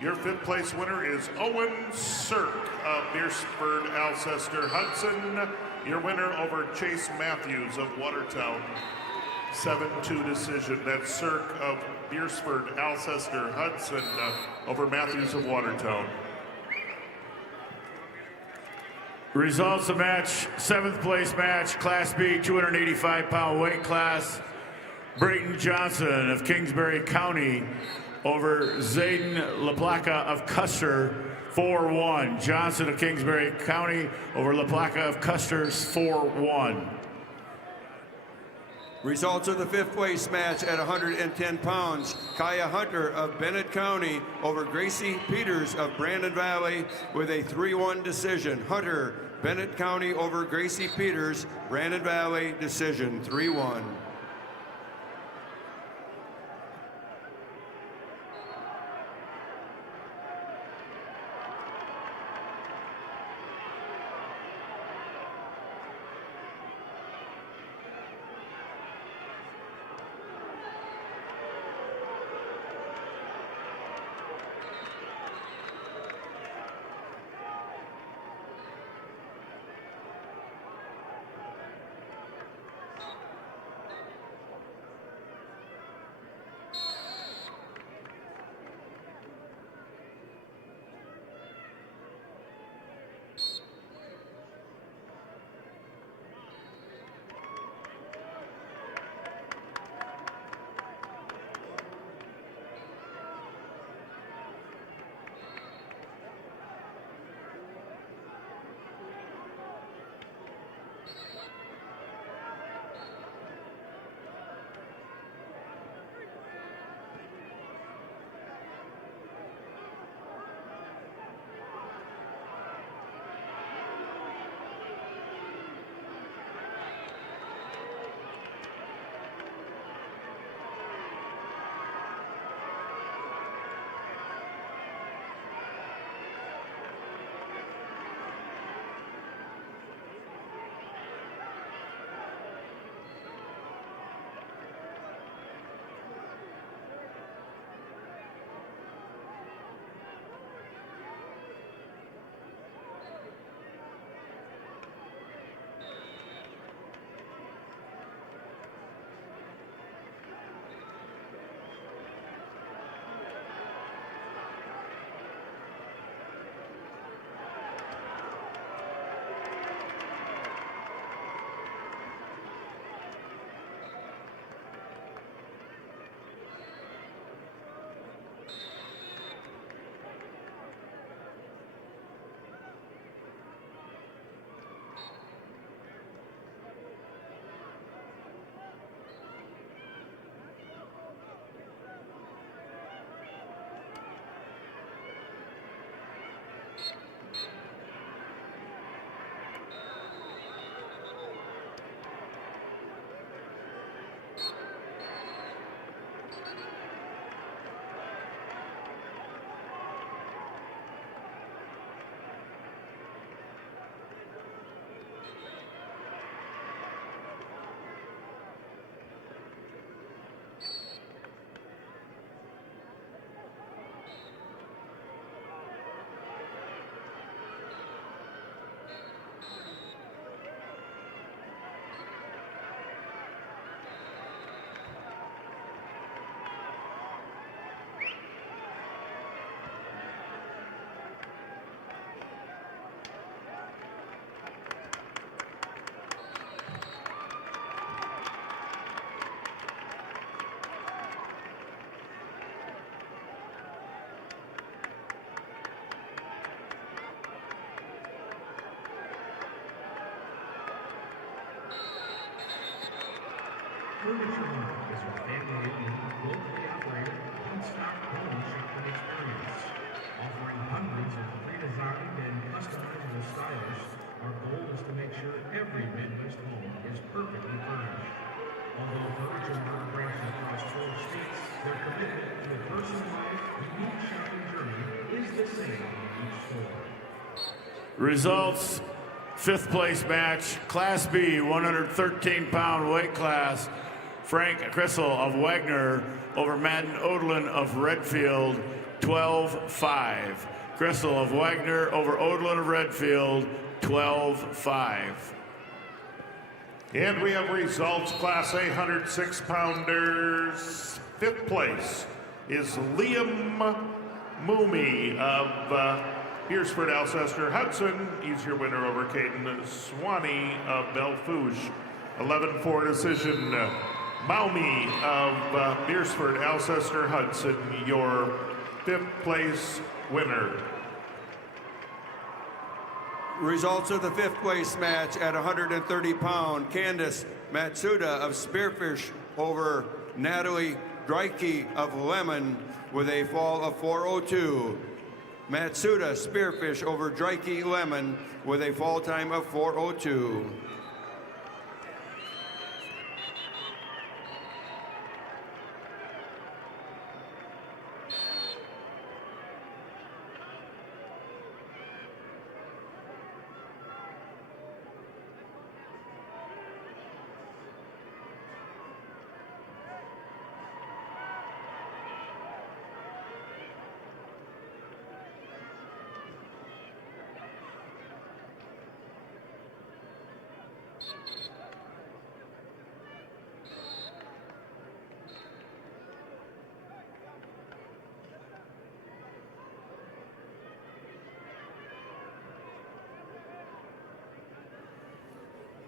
Your fifth place winner is Owen Sirk of Beersford, Alcester, Hudson. Your winner over Chase Matthews of Watertown. 7-2 decision. That's Sirk of Beersford, Alcester, Hudson over Matthews of Watertown. Results of match, 7th place match, Class B, 285-pound weight class. Brayton Johnson of Kingsbury County over Zayden LaPlaca of Custer, 4-1. Johnson of Kingsbury County over LaPlaca of Custer's 4-1. Results of the 5th place match at 110 pounds. Kaya Hunter of Bennett County over Gracie Peters of Brandon Valley with a 3-1 decision. Hunter, Bennett County over Gracie Peters, Brandon Valley decision, 3-1. Furniture Mart is your family-owned, locally operated, one-stop home shopping experience. Offering hundreds of pre-designed and customizable styles, our goal is to make sure every Midwest home is perfectly furnished. Although Furniture Mart branches across 4 states, their commitment to a personalized, unique shopping journey is the same in each store. Results, 5th place match, Class B, 113-pound weight class. Frank Crystal of Wagner over Madden Odlin of Redfield, 12-5. Crystal of Wagner over Odlin of Redfield, 12-5. And we have results, Class A 106-pounders. Fifth place is Liam Moomey of Beersford, Alcester, Hudson. He's your winner over Caden Swanee of Belfouche, 11-4 decision. Maumee of Beersford, Alcester, Hudson, your fifth place winner. Results of the fifth place match at 130-pound. Candace Matsuda of Spearfish over Natalie Dreike of Lemon with a fall of 4:02. Matsuda Spearfish over Dreike Lemon with a fall time of 4:02.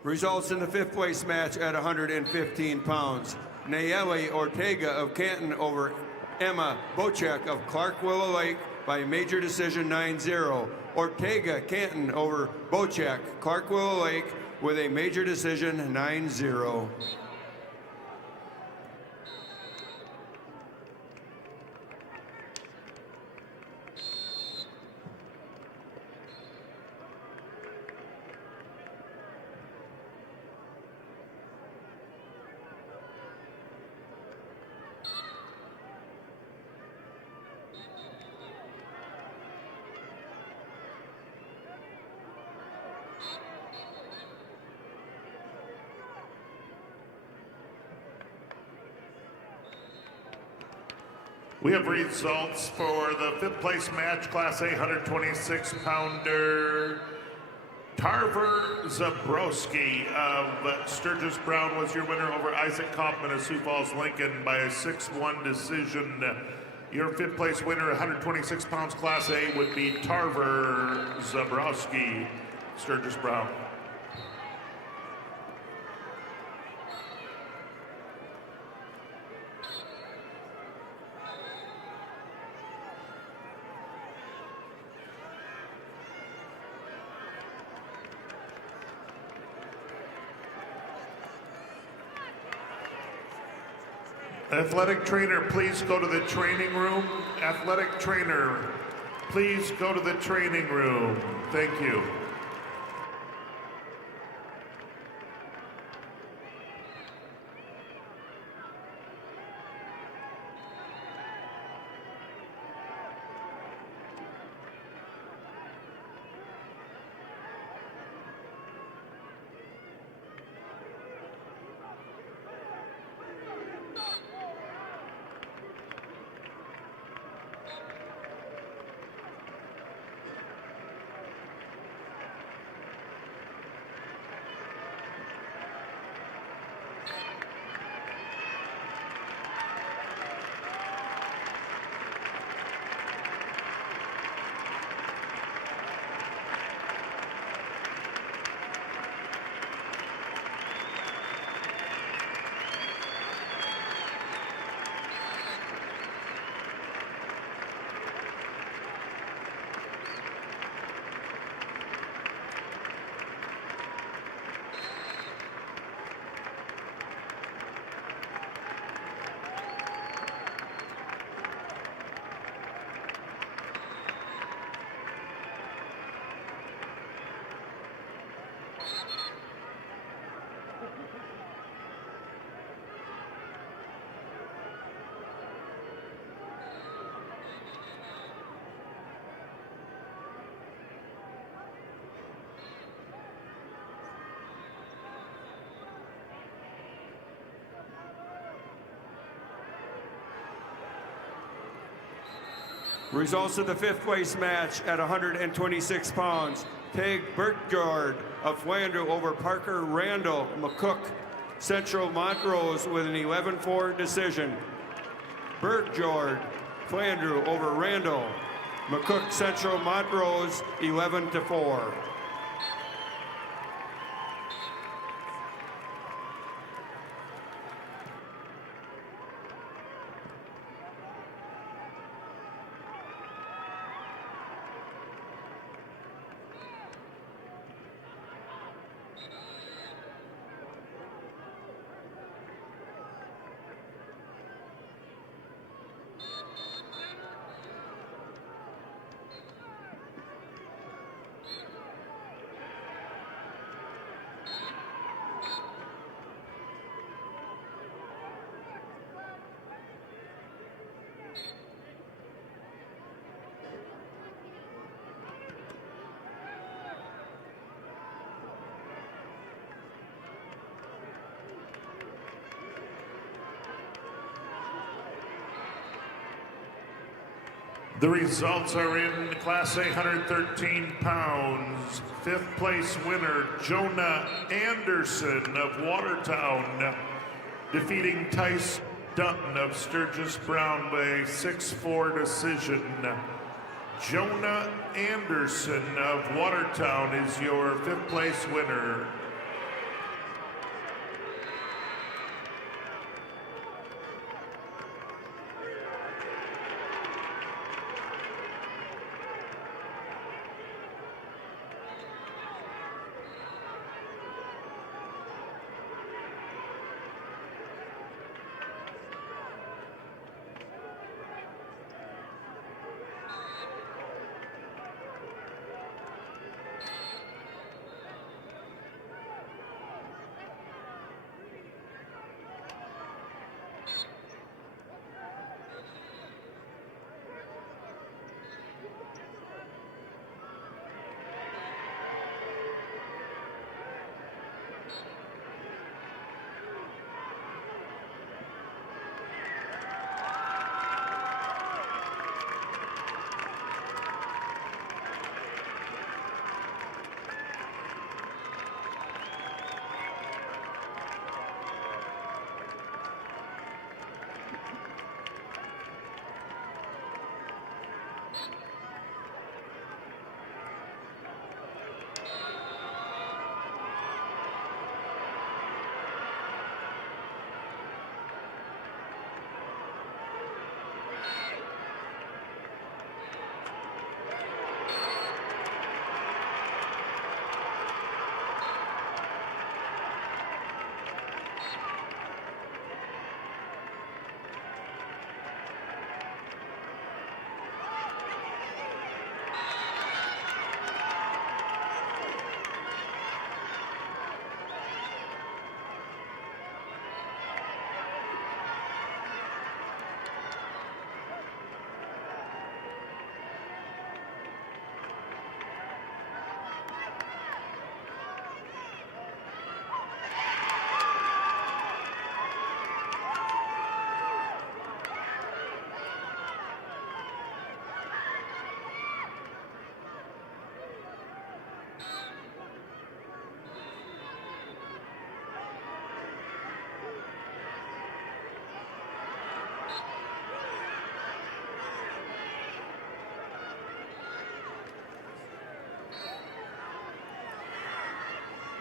Results in the fifth place match at 115 pounds. Nayeli Ortega of Canton over Emma Bocek of Clark Willow Lake by major decision 9-0. Ortega Canton over Bocek, Clark Willow Lake with a major decision 9-0. We have results for the fifth place match, Class A 126-pounder. Tarver Zabrowski of Sturgis Brown was your winner over Isaac Kaufman of Sioux Falls, Lincoln by a 6-1 decision. Your fifth place winner, 126 pounds Class A, would be Tarver Zabrowski, Sturgis Brown. Athletic trainer, please go to the training room. Athletic trainer, please go to the training room. Thank you. Results of the 5th place match at 126 pounds. Peg Bertgard of Flandreau over Parker Randall McCook, Central Montrose with an 11-4 decision. Bertgard, Flandreau over Randall. McCook, Central Montrose, 11-4. The results are in Class A 113 pounds. 5th place winner, Jonah Anderson of Watertown, defeating Tice Dutton of Sturgis Brown by a 6-4 decision. Jonah Anderson of Watertown is your 5th place winner.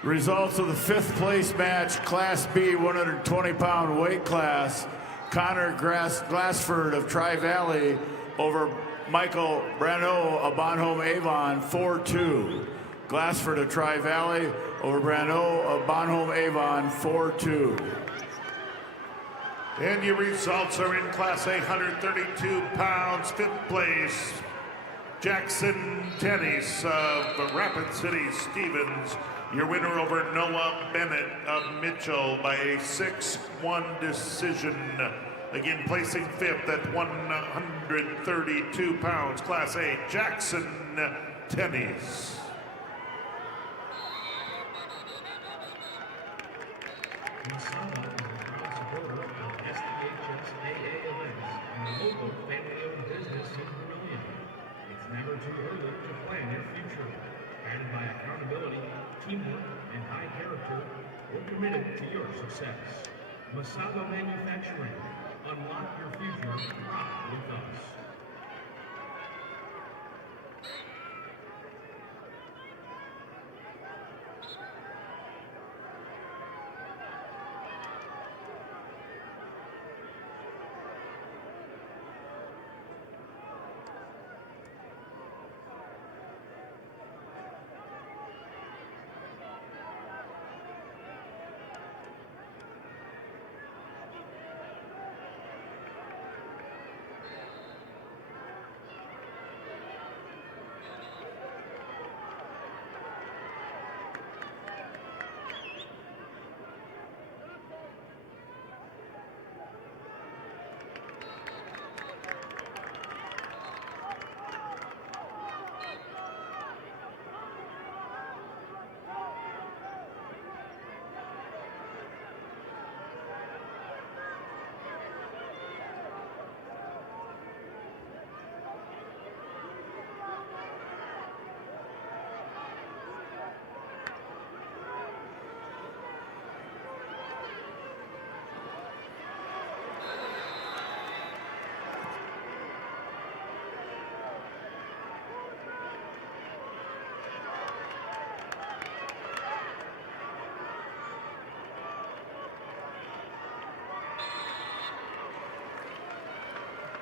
Results of the 5th place match, Class B 120-pound weight class. Connor Glassford of Tri-Valley over Michael Brano of Bonhomme Avon, 4-2. Glassford of Tri-Valley over Brano of Bonhomme Avon, 4-2. And your results are in Class A 132 pounds. 5th place, Jackson Tennis of Rapid City Stevens. Your winner over Noah Bennett of Mitchell by a 6-1 decision. Again, placing 5th at 132 pounds, Class A, Jackson Tennis. Masala is a proud supporter of SDHS AA events and the local family-owned business in Vermillion. committed to your success. Masaba Manufacturing. Unlock your future. Rock with us.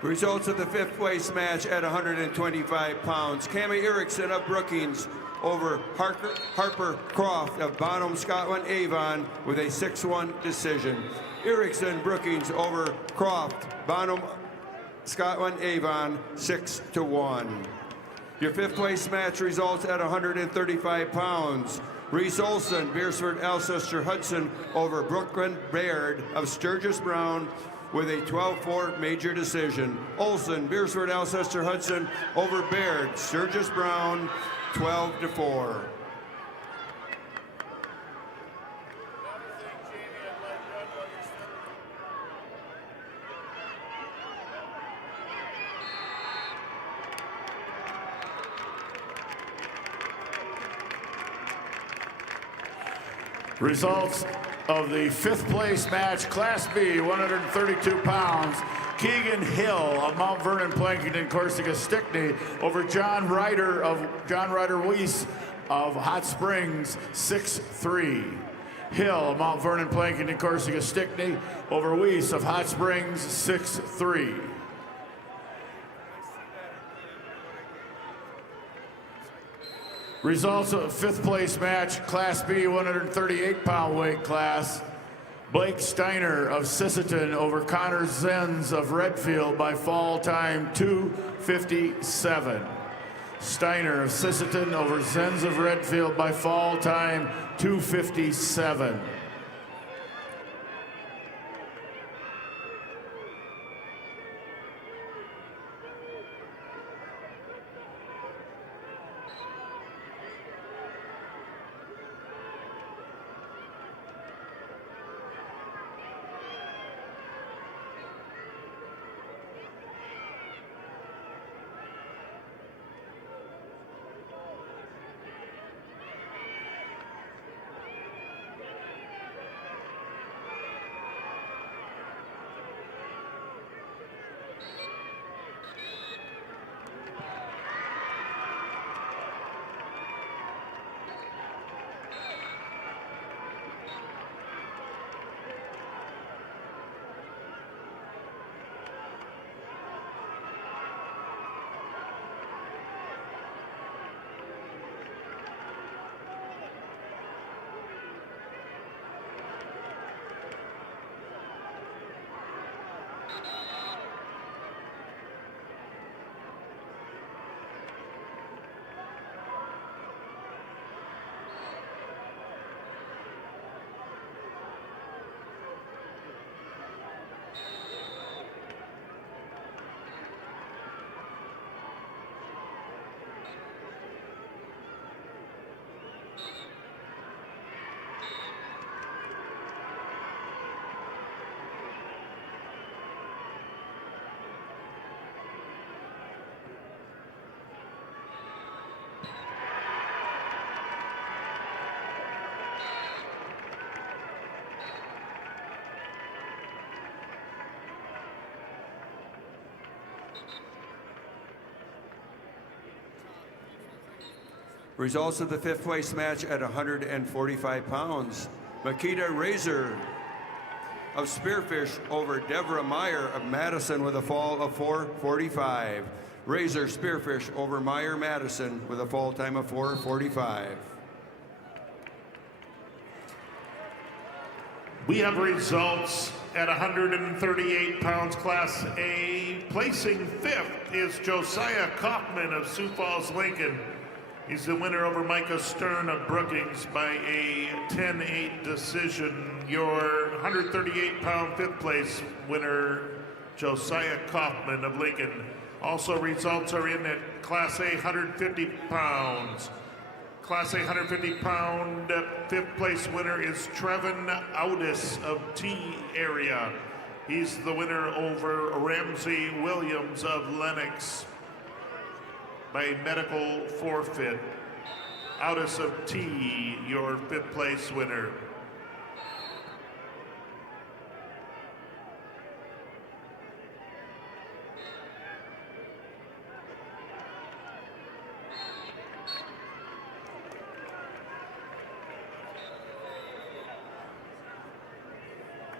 Results of the fifth place match at 125 pounds. Cammy Erickson of Brookings over Harper Croft of Bonham, Scotland, Avon with a 6-1 decision. Erickson Brookings over Croft, Bonham, Scotland, Avon, 6-1. Your fifth place match results at 135 pounds. Reese Olson, Beersford, Alcester, Hudson over Brooklyn Baird of Sturgis Brown with a 12-4 major decision. Olson, Beersford, Alcester, Hudson over Baird, Sturgis Brown, 12-4. Results of the fifth place match, Class B, 132 pounds. Keegan Hill of Mount Vernon, Plankington, Corsica, Stickney over John Ryder Weiss of Hot Springs, 6-3. Hill of Mount Vernon, Plankington, Corsica, Stickney over Weiss of Hot Springs, 6-3. Results of the fifth place match, Class B, 138-pound weight class. Blake Steiner of Sisseton over Connor Zenz of Redfield by fall time 2:57. Steiner of Sisseton over Zenz of Redfield by fall time 2:57. Results of the fifth place match at 145 pounds. Makita Razor of Spearfish over Deborah Meyer of Madison with a fall of 4:45. Razor Spearfish over Meyer Madison with a fall time of 4:45. We have results at 138 pounds, Class A. Placing fifth is Josiah Kaufman of Sioux Falls, Lincoln. He's the winner over Micah Stern of Brookings by a 10-8 decision. Your 138-pound fifth place winner, Josiah Kaufman of Lincoln. Also, results are in at Class A 150 pounds. Class A 150-pound fifth place winner is Trevin Audis of T area. He's the winner over Ramsey Williams of Lenox by medical forfeit. Audis of T, your fifth place winner.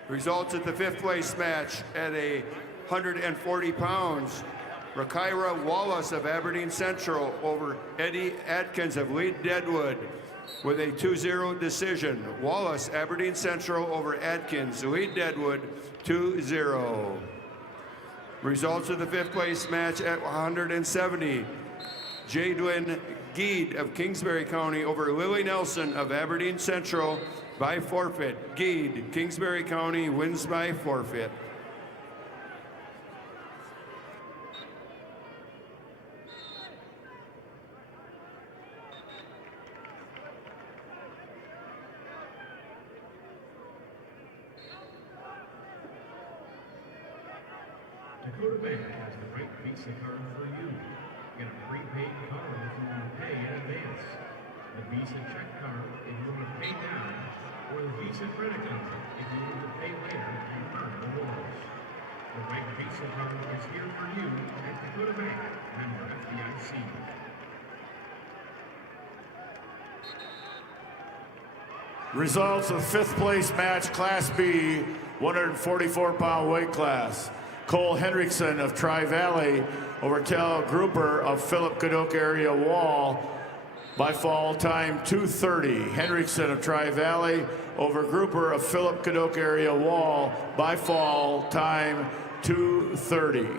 Results at the fifth place match at 140 pounds. Rakaira Wallace of Aberdeen Central over Eddie Atkins of Lead Deadwood with a 2-0 decision. Wallace, Aberdeen Central over Atkins, Lead Deadwood 2-0. Results of the fifth place match at 170. Jadwin Geed of Kingsbury County over Lily Nelson of Aberdeen Central by forfeit. Geed, Kingsbury County wins by forfeit. Dakota Bank has the right Visa card for you. Get a prepaid card if you want to pay in advance. The Visa check card if you want to pay now, or the Visa credit card if you want to pay later and earn rewards. The right Visa card is here for you at Dakota Bank, member FDIC. Results of fifth place match, Class B, 144-pound weight class. Cole Hendrickson of Tri-Valley over Cal Grouper of Philip Cadoc area Wall by fall time 2:30. Hendrickson of Tri-Valley over Grouper of Philip Cadoc area Wall by fall time 2:30.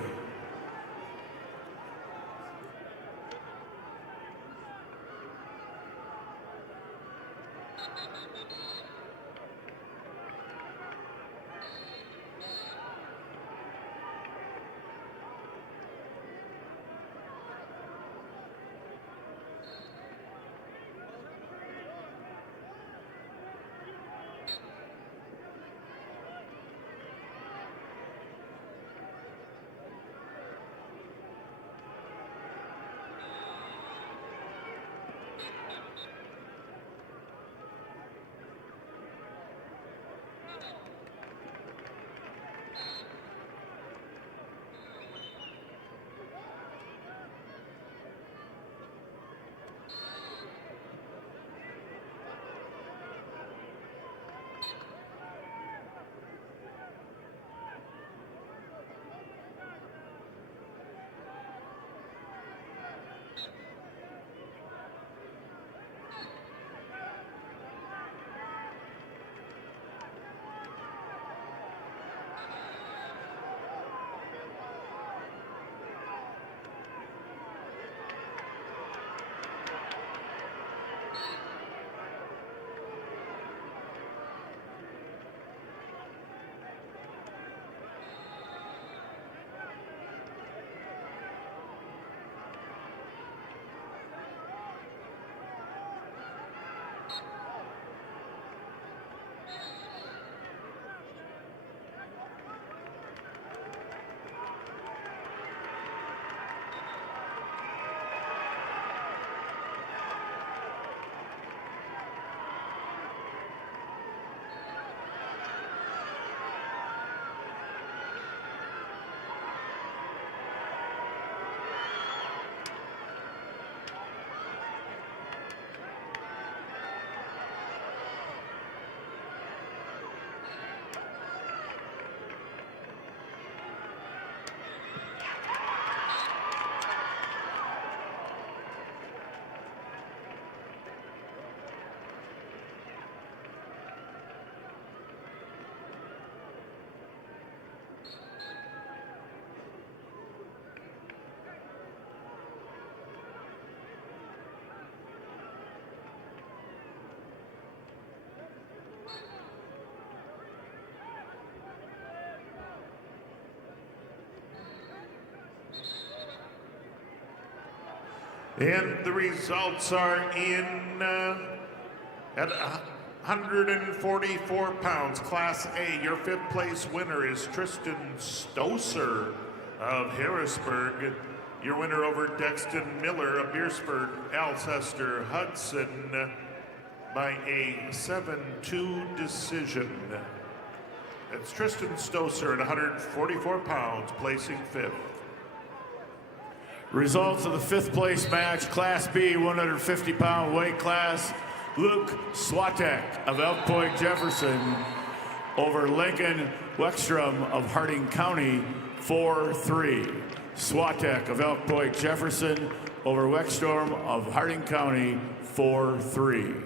And the results are in at 144 pounds, Class A. Your fifth place winner is Tristan Stoser of Harrisburg. Your winner over Dexton Miller of Beersburg, Alcester Hudson by a 7-2 decision. That's Tristan Stoser at 144 pounds, placing fifth. Results of the fifth place match, Class B, 150-pound weight class. Luke Swatek of Elk Point Jefferson over Lincoln Weckstrom of Harding County, 4-3. Swatek of Elk Point Jefferson over Weckstrom of Harding County, 4-3.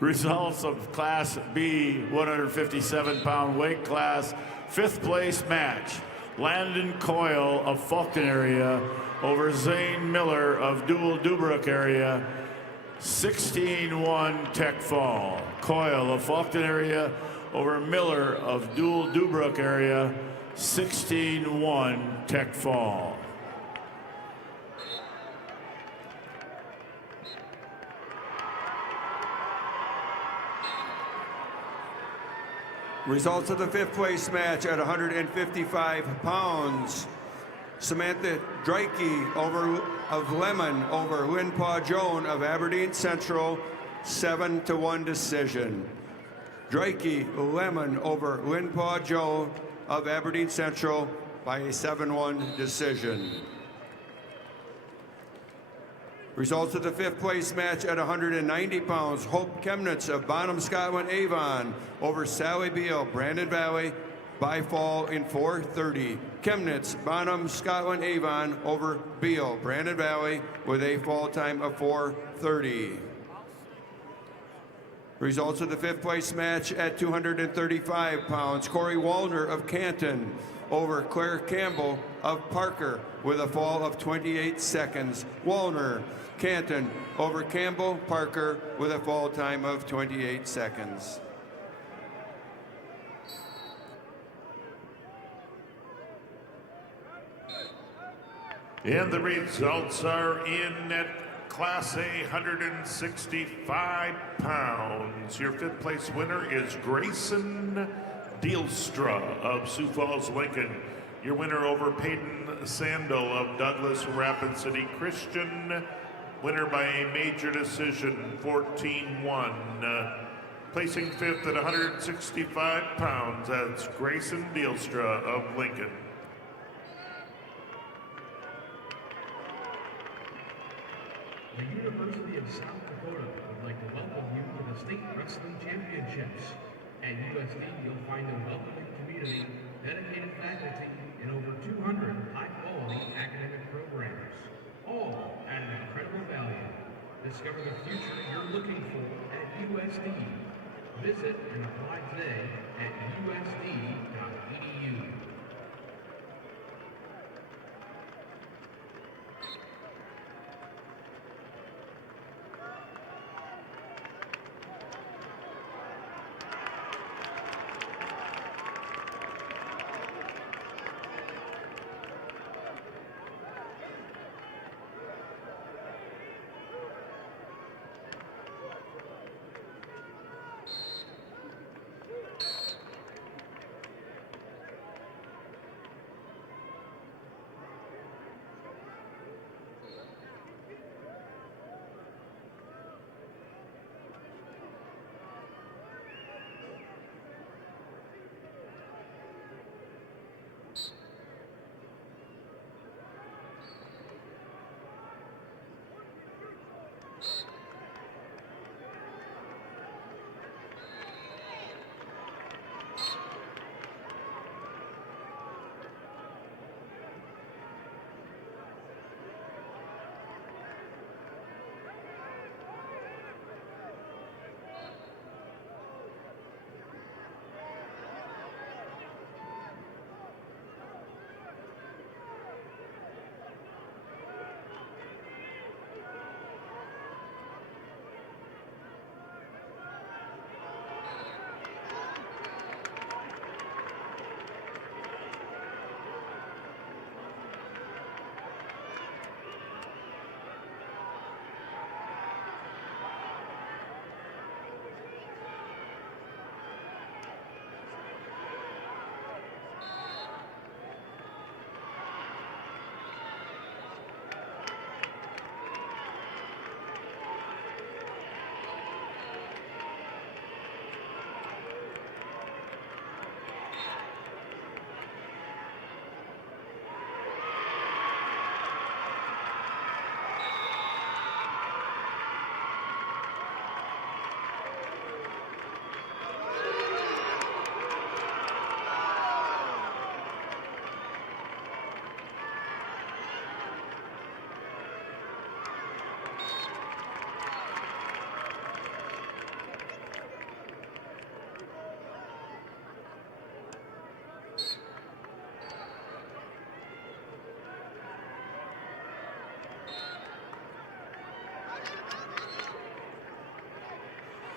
Results of Class B, 157-pound weight class, fifth place match. Landon Coyle of Fulton area over Zane Miller of Dual Dubrook area, 16-1 Tech Fall. Coyle of Fulton area over Miller of Dual Dubrook area, 16-1 Tech Fall. Results of the fifth place match at 155 pounds. Samantha Drakey of Lemon over Lynn Paw Joan of Aberdeen Central, 7-1 decision. Drakey Lemon over Lynn Paw Joan of Aberdeen Central by a 7-1 decision. Results of the fifth place match at 190 pounds. Hope Chemnitz of Bonham, Scotland, Avon over Sally Beal, Brandon Valley by fall in 4:30. Chemnitz, Bonham, Scotland, Avon over Beal, Brandon Valley with a fall time of 4:30. Results of the fifth place match at 235 pounds. Corey Wallner of Canton over Claire Campbell of Parker with a fall of 28 seconds. Wallner, Canton over Campbell, Parker with a fall time of 28 seconds. And the results are in at Class A, 165 pounds. Your fifth place winner is Grayson Dealstra of Sioux Falls, Lincoln. Your winner over Peyton Sandel of Douglas Rapid City Christian. Winner by a major decision, 14-1. Placing fifth at 165 pounds, that's Grayson Dealstra of Lincoln. The University of South Dakota would like to welcome you to the State Wrestling Championships. At USD, you'll find a welcoming community, dedicated faculty, and over 200 high-quality academic programs, all at an incredible value. Discover the future you're looking for at USD. Visit and apply today at usd.edu.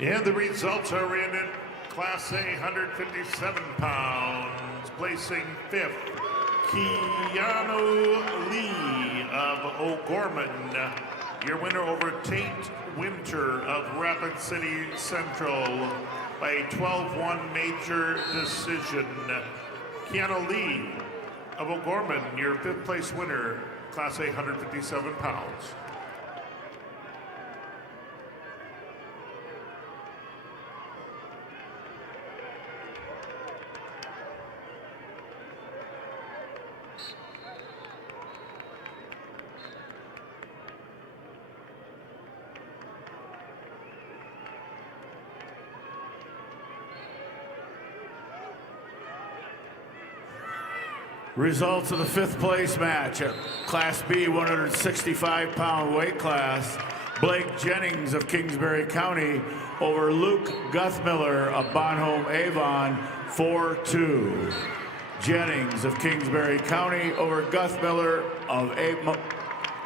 And the results are in at Class A, 157 pounds, placing 5th, Keanu Lee of O'Gorman. Your winner over Tate Winter of Rapid City Central by a 12-1 major decision. Keanu Lee of O'Gorman, your 5th place winner, Class A, 157 pounds. Results of the 5th place match at Class B 165-pound weight class. Blake Jennings of Kingsbury County over Luke Guthmiller of Bonhomme Avon 4-2. Jennings of Kingsbury County over Guthmiller of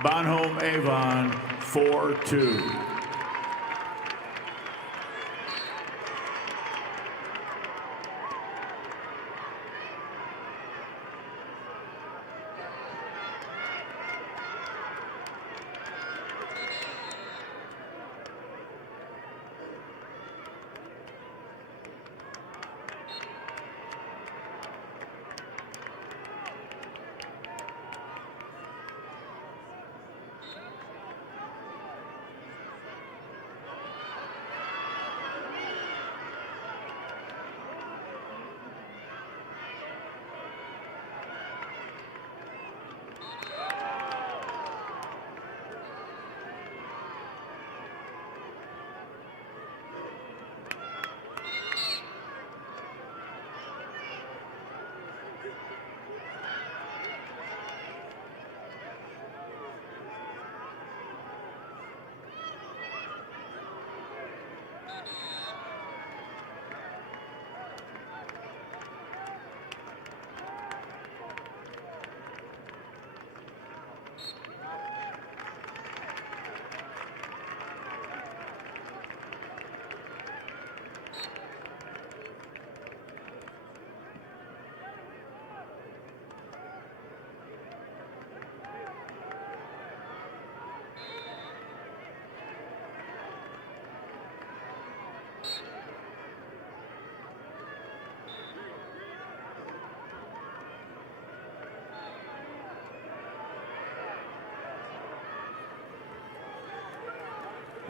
Bonhomme Avon 4-2.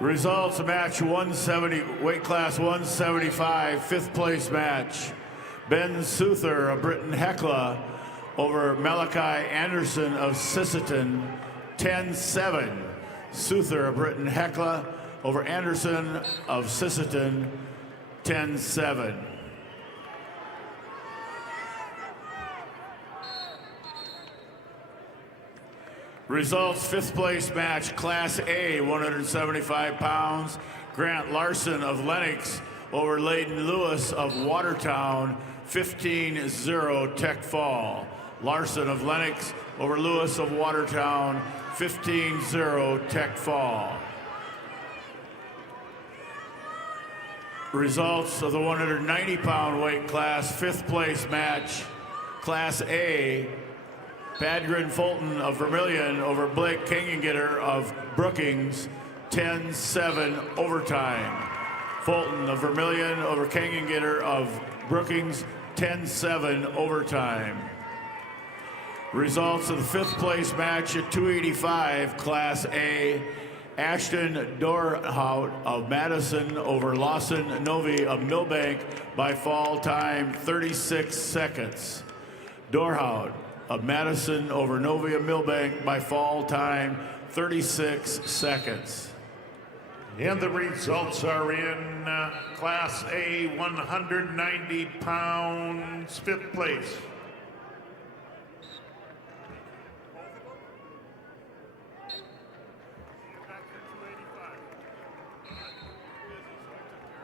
Results of match 170, weight class 175, 5th place match. Ben Souther of Britton Hecla over Malachi Anderson of Sisseton 10-7. Souther of Britton Hecla over Anderson of Sisseton 10-7. Results, 5th place match, Class A, 175 pounds. Grant Larson of Lenox over Layden Lewis of Watertown, 15-0 Tech Fall. Larson of Lenox over Lewis of Watertown, 15-0 Tech Fall. Results of the 190-pound weight class, 5th place match, Class A, Padgren Fulton of Vermilion over Blake Kangengitter of Brookings, 10-7 overtime. Fulton of Vermilion over Kangengitter of Brookings, 10-7 overtime. Results of the 5th place match at 285, Class A, Ashton Dorhout of Madison over Lawson Novi of Millbank by fall time 36 seconds. Dorhout of Madison over Novi of Millbank by fall time 36 seconds. And the results are in Class A, 190 pounds, 5th place.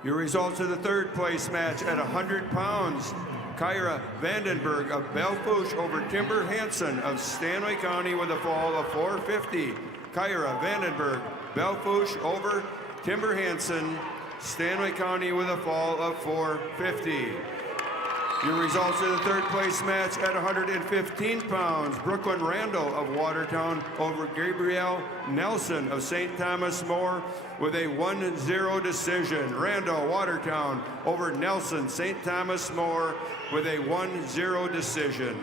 Your results of the 3rd place match at 100 pounds. Kyra Vandenberg of Belfouche over Timber Hansen of Stanley County with a fall of 450. Kyra Vandenberg, Belfouche over Timber Hansen, Stanley County with a fall of 450. Your results of the third place match at 115 pounds, Brooklyn Randall of Watertown over Gabrielle Nelson of St. Thomas More with a 1-0 decision. Randall, Watertown over Nelson, St. Thomas More with a 1-0 decision.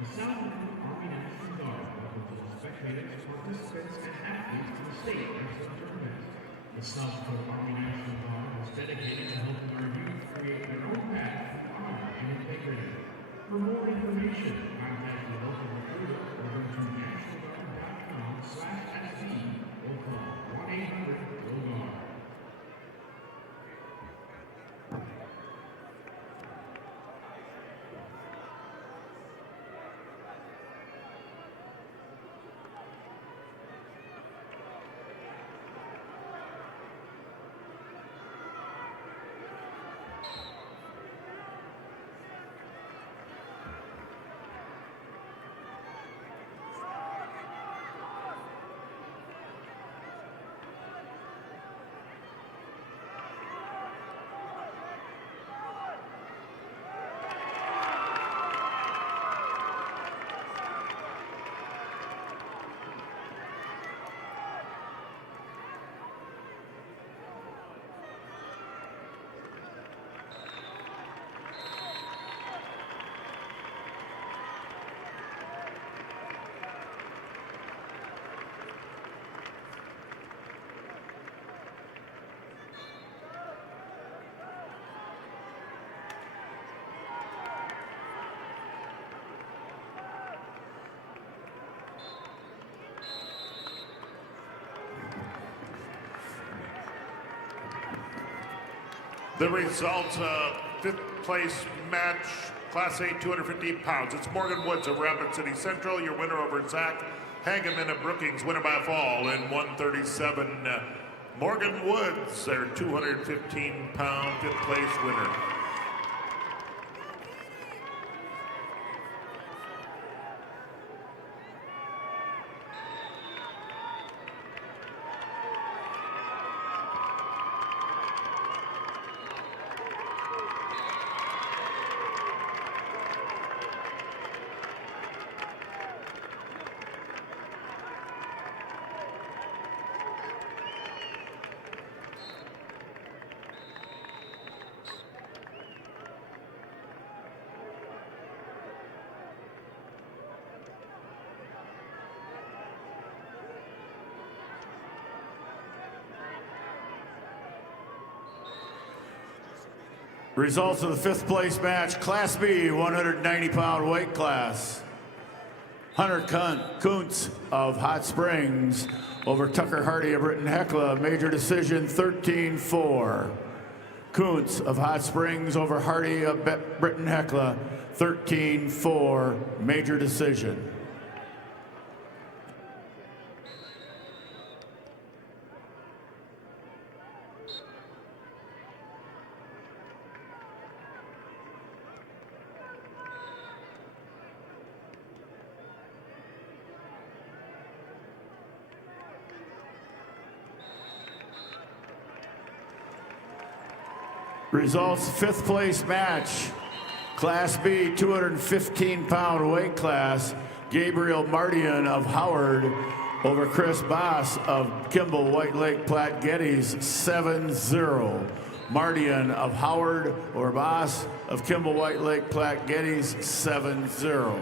The Southern Army National Guard welcomes spectators, participants, and athletes to the state and center event. The South Dakota Army National Guard is dedicated to helping our youth create their own path through honor and integrity. For more information, contact your local recruiter or go to nationalguard.com/SC or call 1-800-GO-GUARD. The results of fifth place match, Class A, 250 pounds. It's Morgan Woods of Rapid City Central, your winner over Zach Hageman of Brookings, winner by a fall in 137. Morgan Woods, their 215-pound fifth place winner. Results of the fifth place match, Class B, 190-pound weight class. Hunter Kuntz of Hot Springs over Tucker Hardy of Britton Hecla, major decision 13-4. Kuntz of Hot Springs over Hardy of Britton Hecla, 13-4, major decision. Results, fifth place match, Class B, 215-pound weight class, Gabriel Mardian of Howard over Chris Boss of Kimball White Lake Platte Geddes, 7-0. Mardian of Howard over Boss of Kimball White Lake Platte Geddes, 7-0.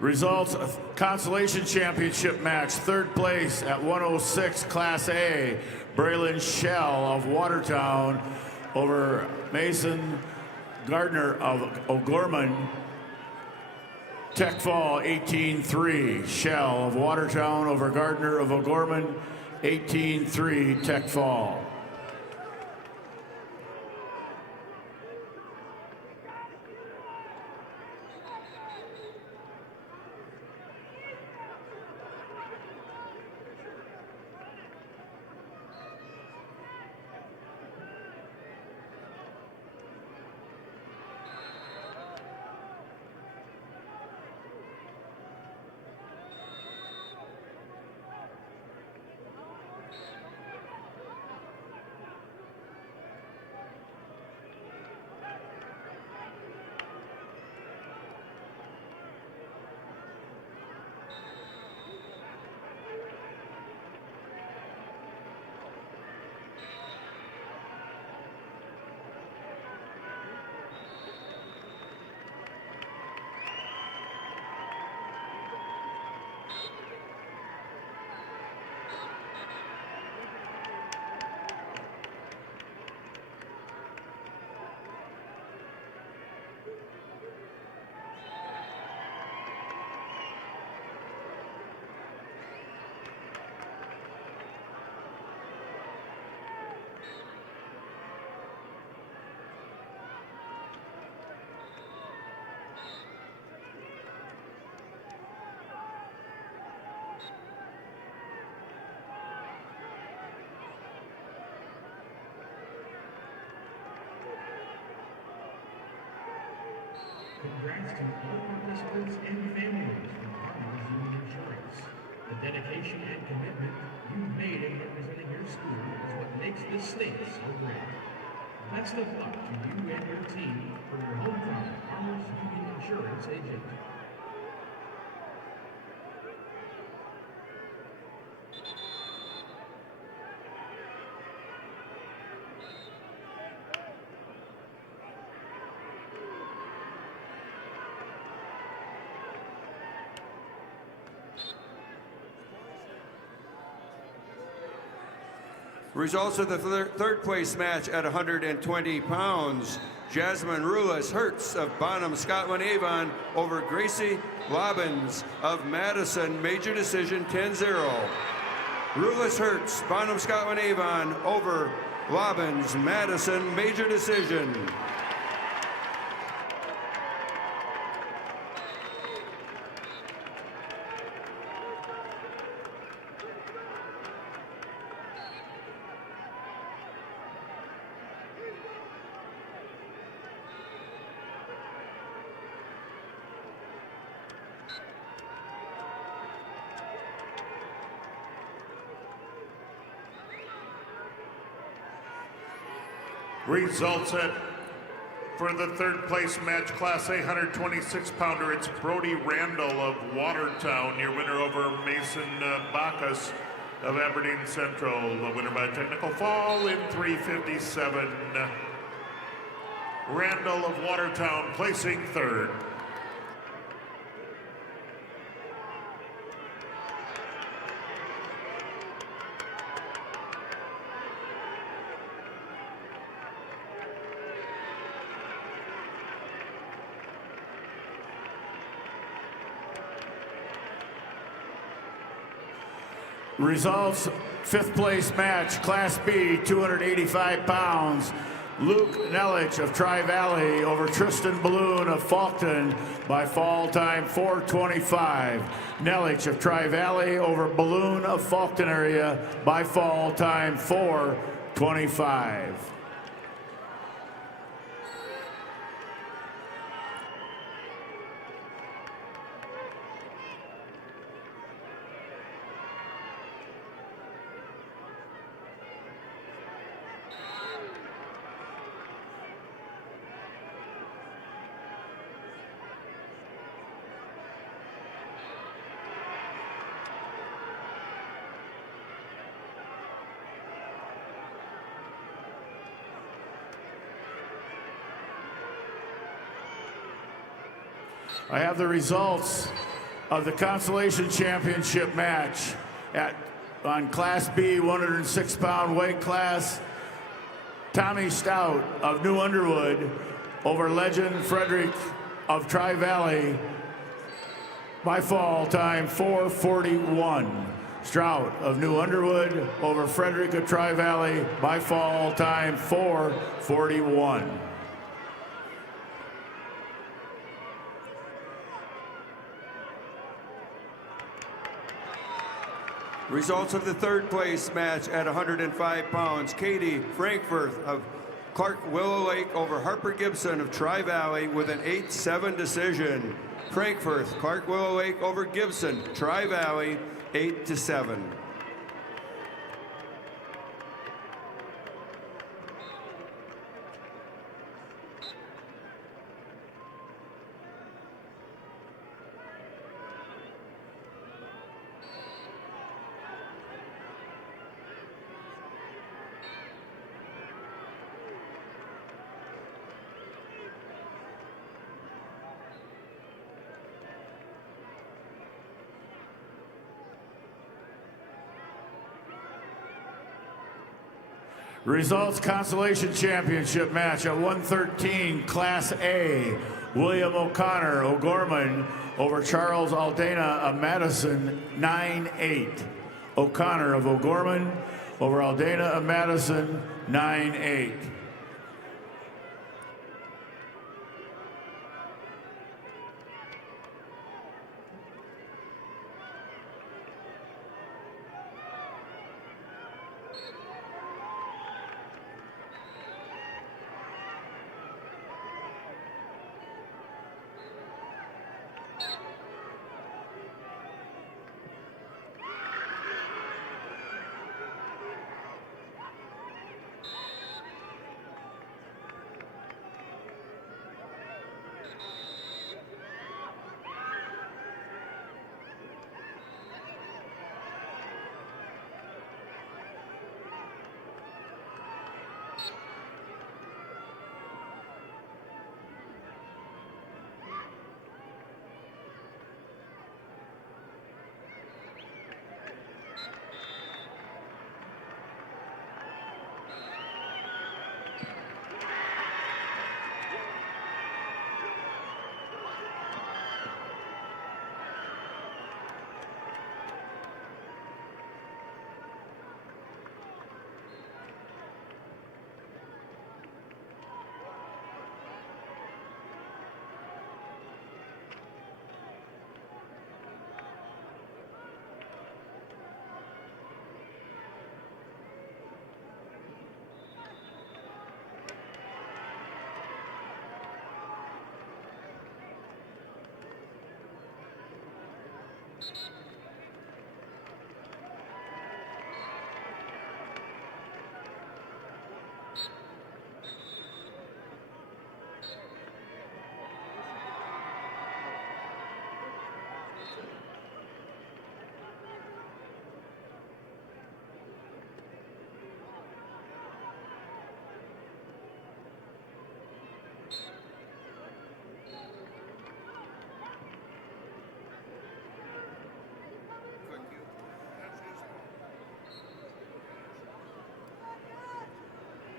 Results, consolation championship match, third place at 106 Class A, Braylon Shell of Watertown over Mason Gardner of O'Gorman. Tech Fall 18-3, Shell of Watertown over Gardner of O'Gorman, 18-3 Tech Fall. Congrats to all participants and families from Farmers Union Insurance. The dedication and commitment you've made in representing your school is what makes this state so great. Best of luck to you and your team from your hometown Farmers Union Insurance agent. Results of the third place match at 120 pounds. Jasmine Rulis Hertz of Bonham, Scotland Avon over Gracie Lobbins of Madison. Major decision 10-0. Rulis Hertz, Bonham, Scotland Avon over Lobbins, Madison. Major decision. Results for the third place match, Class A 126 pounder. It's Brody Randall of Watertown, your winner over Mason Bacchus of Aberdeen Central. The winner by technical fall in 3:57. Randall of Watertown placing third. Results, fifth place match, Class B, 285 pounds. Luke Nelich of Tri-Valley over Tristan Balloon of Faulkton by fall time 4:25. Nelich of Tri-Valley over Balloon of Faulkton area by fall time 4:25. I have the results of the Consolation Championship match on Class B 106-pound weight class, Tommy Stout of New Underwood over Legend Frederick of Tri-Valley by fall time 4:41. Strout of New Underwood over Frederick of Tri-Valley by fall time 4:41. Results of the third place match at 105 pounds. Katie Frankfurt of Clark Willow Lake over Harper Gibson of Tri-Valley with an 8-7 decision. Frankfurt, Clark Willow Lake over Gibson, Tri-Valley, 8-7. Results Consolation Championship match at 113 Class A. William O'Connor O'Gorman over Charles Aldana of Madison 9-8. O'Connor of O'Gorman over Aldana of Madison 9-8.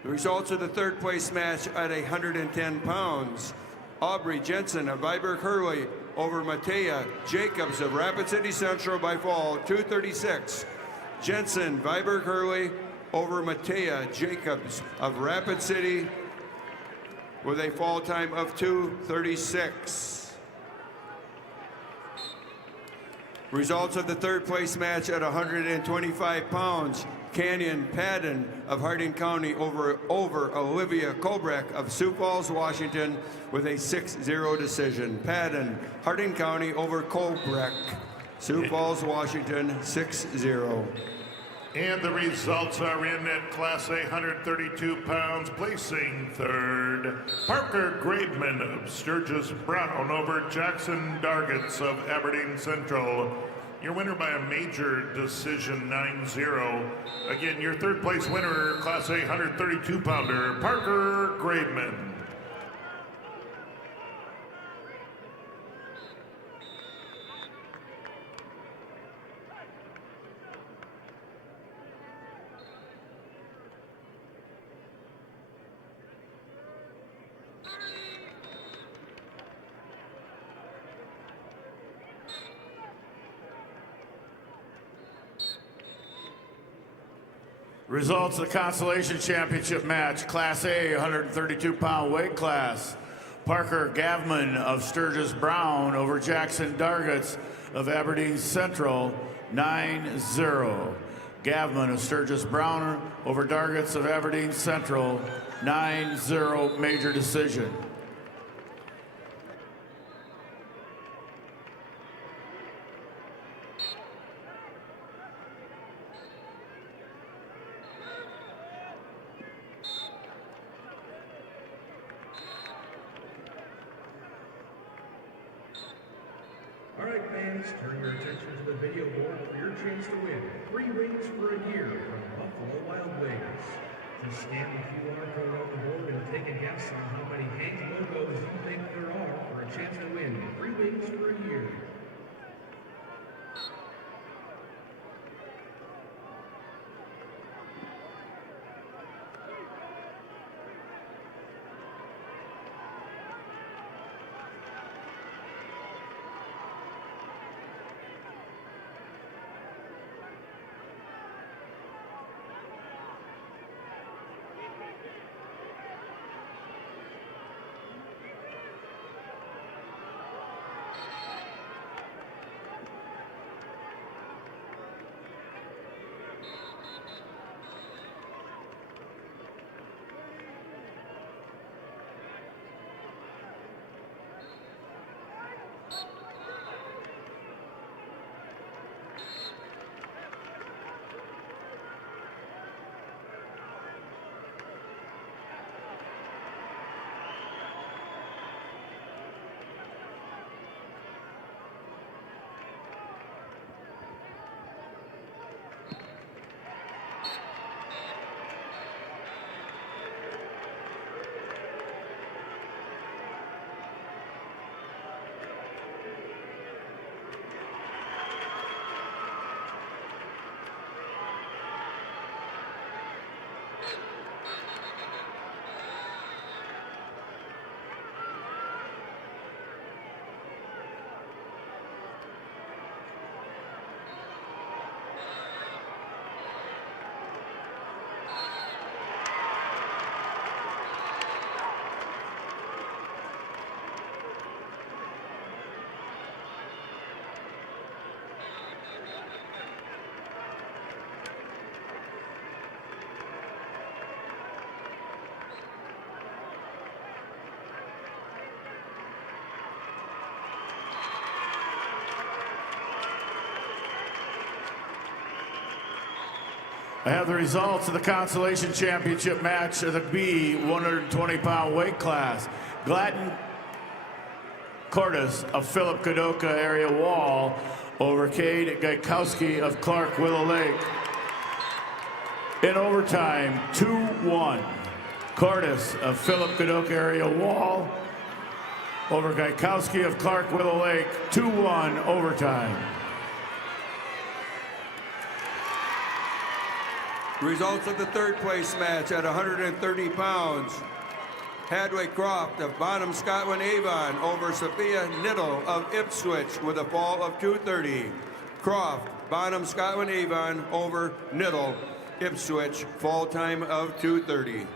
The results of the third place match at 110 pounds. Aubrey Jensen of Viborg Hurley over Matea Jacobs of Rapid City Central by fall 2:36. Jensen, Viborg Hurley over Matea Jacobs of Rapid City with a fall time of 2:36. Results of the third place match at 125 pounds. Canyon Padden of Hardin County over Olivia Kobrek of Sioux Falls, Washington with a 6-0 decision. Padden, Hardin County over Kobrek, Sioux Falls, Washington, 6-0. And the results are in at Class A 132 pounds, placing third. Parker Graveman of Sturgis Brown over Jackson Dargets of Aberdeen Central. Your winner by a major decision, 9-0. Again, your third place winner, Class A 132 pounder, Parker Graveman. Results of the Consolation Championship match, Class A, 132-pound weight class. Parker Gavman of Sturgis Brown over Jackson Dargitz of Aberdeen Central, 9-0. Gavman of Sturgis Brown over Dargitz of Aberdeen Central, 9-0 major decision. All right, fans, turn your attention to the video board for your chance to win 3 rings for a year from Buffalo Wild Wings. Just scan the QR code on the board and take a guess on how many Hanes logos you think there are for a chance to win 3 rings for a year. I have the results of the Consolation Championship match of the B 120-pound weight class. Gladden Cordes of Philip Kadoka area wall over Cade Gaikowski of Clark Willow Lake. In overtime, 2-1. Cordes of Philip Kadoka area wall over Gaikowski of Clark Willow Lake, 2-1 overtime. Results of the third place match at 130 pounds. Hadley Croft of Bonham Scotland Avon over Sophia Niddle of Ipswich with a fall of 2:30. Croft, Bonham Scotland Avon over Niddle, Ipswich, fall time of 2:30.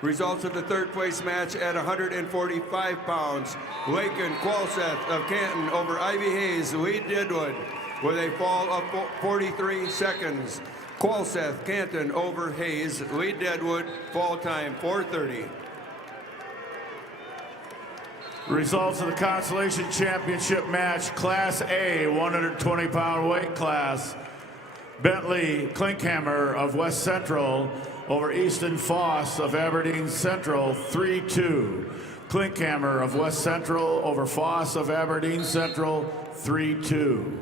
Results of the third place match at 145 pounds. Lakin Qualseth of Canton over Ivy Hayes, Lee Deadwood, with a fall of 43 seconds. Qualseth, Canton over Hayes, Lee Deadwood, fall time 4:30. Results of the Consolation Championship match, Class A, 120-pound weight class. Bentley Klinkhammer of West Central over Easton Foss of Aberdeen Central, 3-2. Klinkhammer of West Central over Foss of Aberdeen Central, 3-2.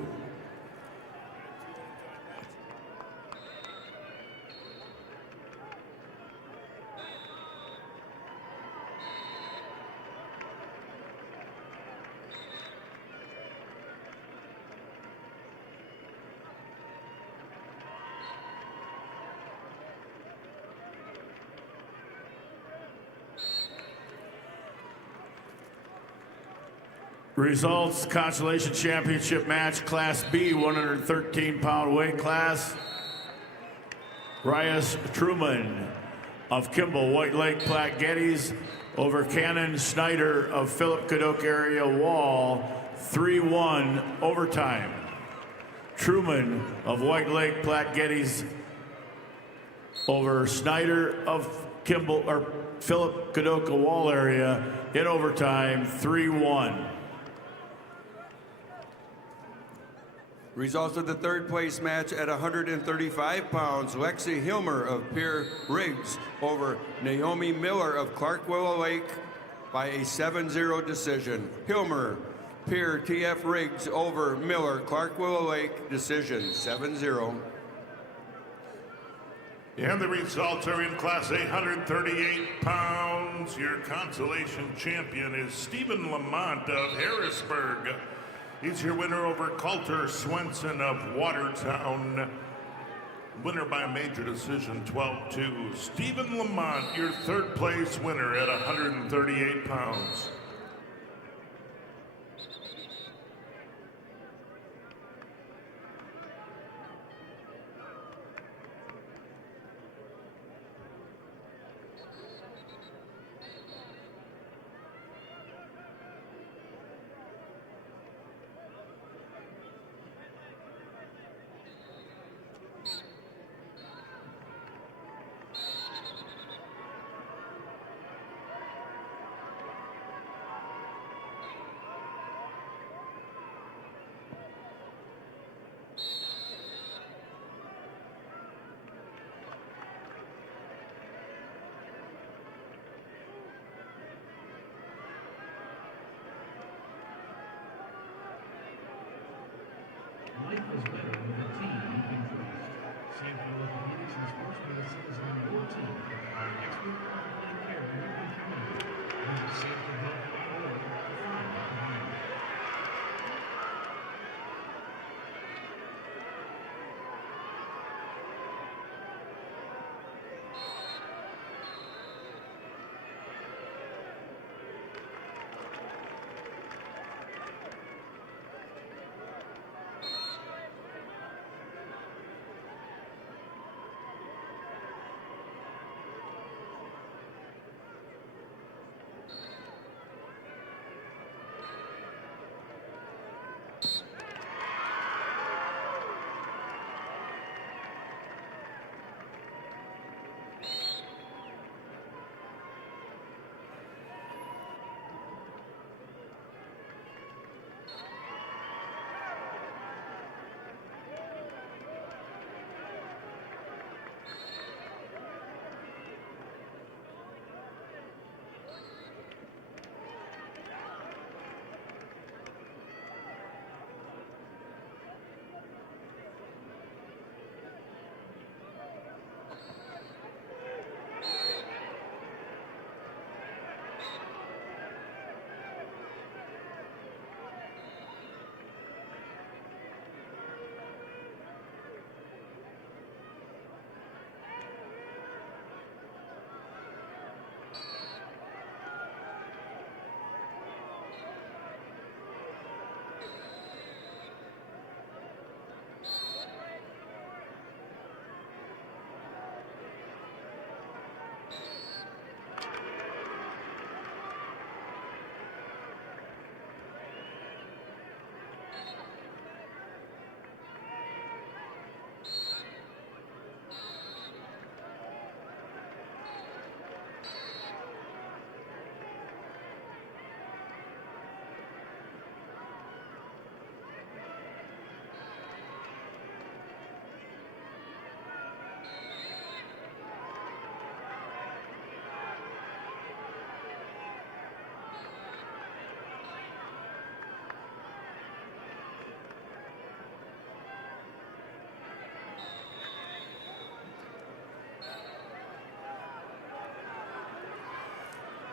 Results, Consolation Championship match, Class B, 113-pound weight class. Rias Truman of Kimball, White Lake, Platte Geddes over Cannon Snyder of Philip Cadoc area Wall, 3-1 overtime. Truman of White Lake, Platte Geddes over Snyder of Kimball or Philip Cadoc Wall area in overtime, 3-1. Results of the third place match at 135 pounds. Lexi Hilmer of Pierre Riggs over Naomi Miller of Clark Willow Lake by a 7-0 decision. Hilmer, Pierre TF Riggs over Miller, Clark Willow Lake decision, 7-0. And the results are in Class A, 138 pounds. Your consolation champion is Stephen Lamont of Harrisburg. He's your winner over Coulter Swenson of Watertown. Winner by a major decision, 12-2. Stephen Lamont, your third place winner at 138 pounds. Life is better with a team you can trust. Sanfield Orthopedics and Sports Medicine is on your team. Our expert orthopedic care you can count on. Visit sanfieldhealth.org to find out more.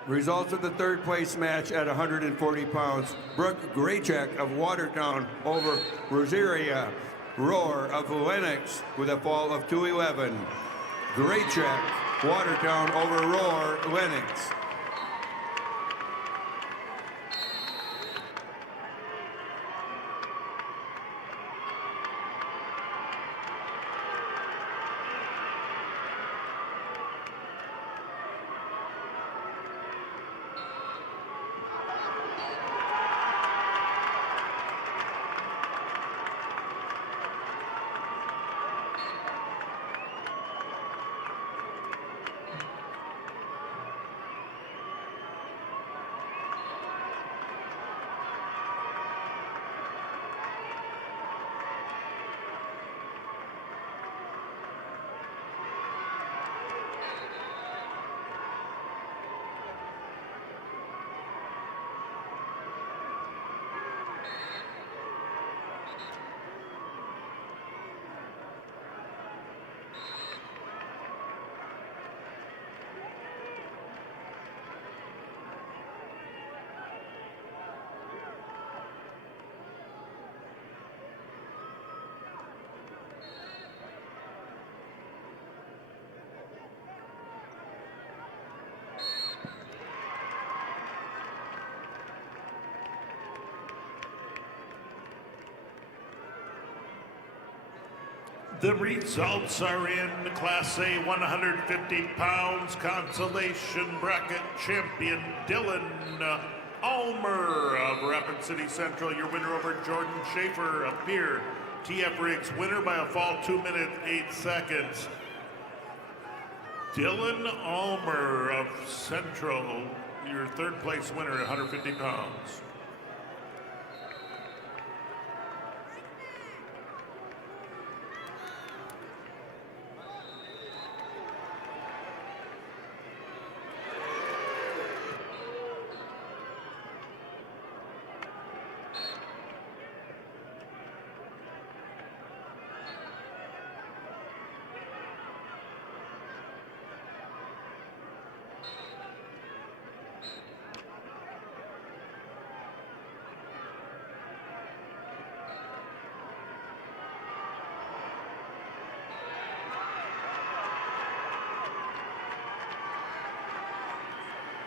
Results of the third place match at 140 pounds. Brooke Graycheck of Watertown over Rosaria Roar of Lennox with a fall of 2-11. Graycheck, Watertown over Roar, Lennox. The results are in. Class A 150 pounds consolation bracket champion Dylan Ulmer of Rapid City Central, your winner over Jordan Schaefer of Pierre. TF Riggs winner by a fall 2 minutes 8 seconds. Dylan Ulmer of Central, your third place winner at 150 pounds.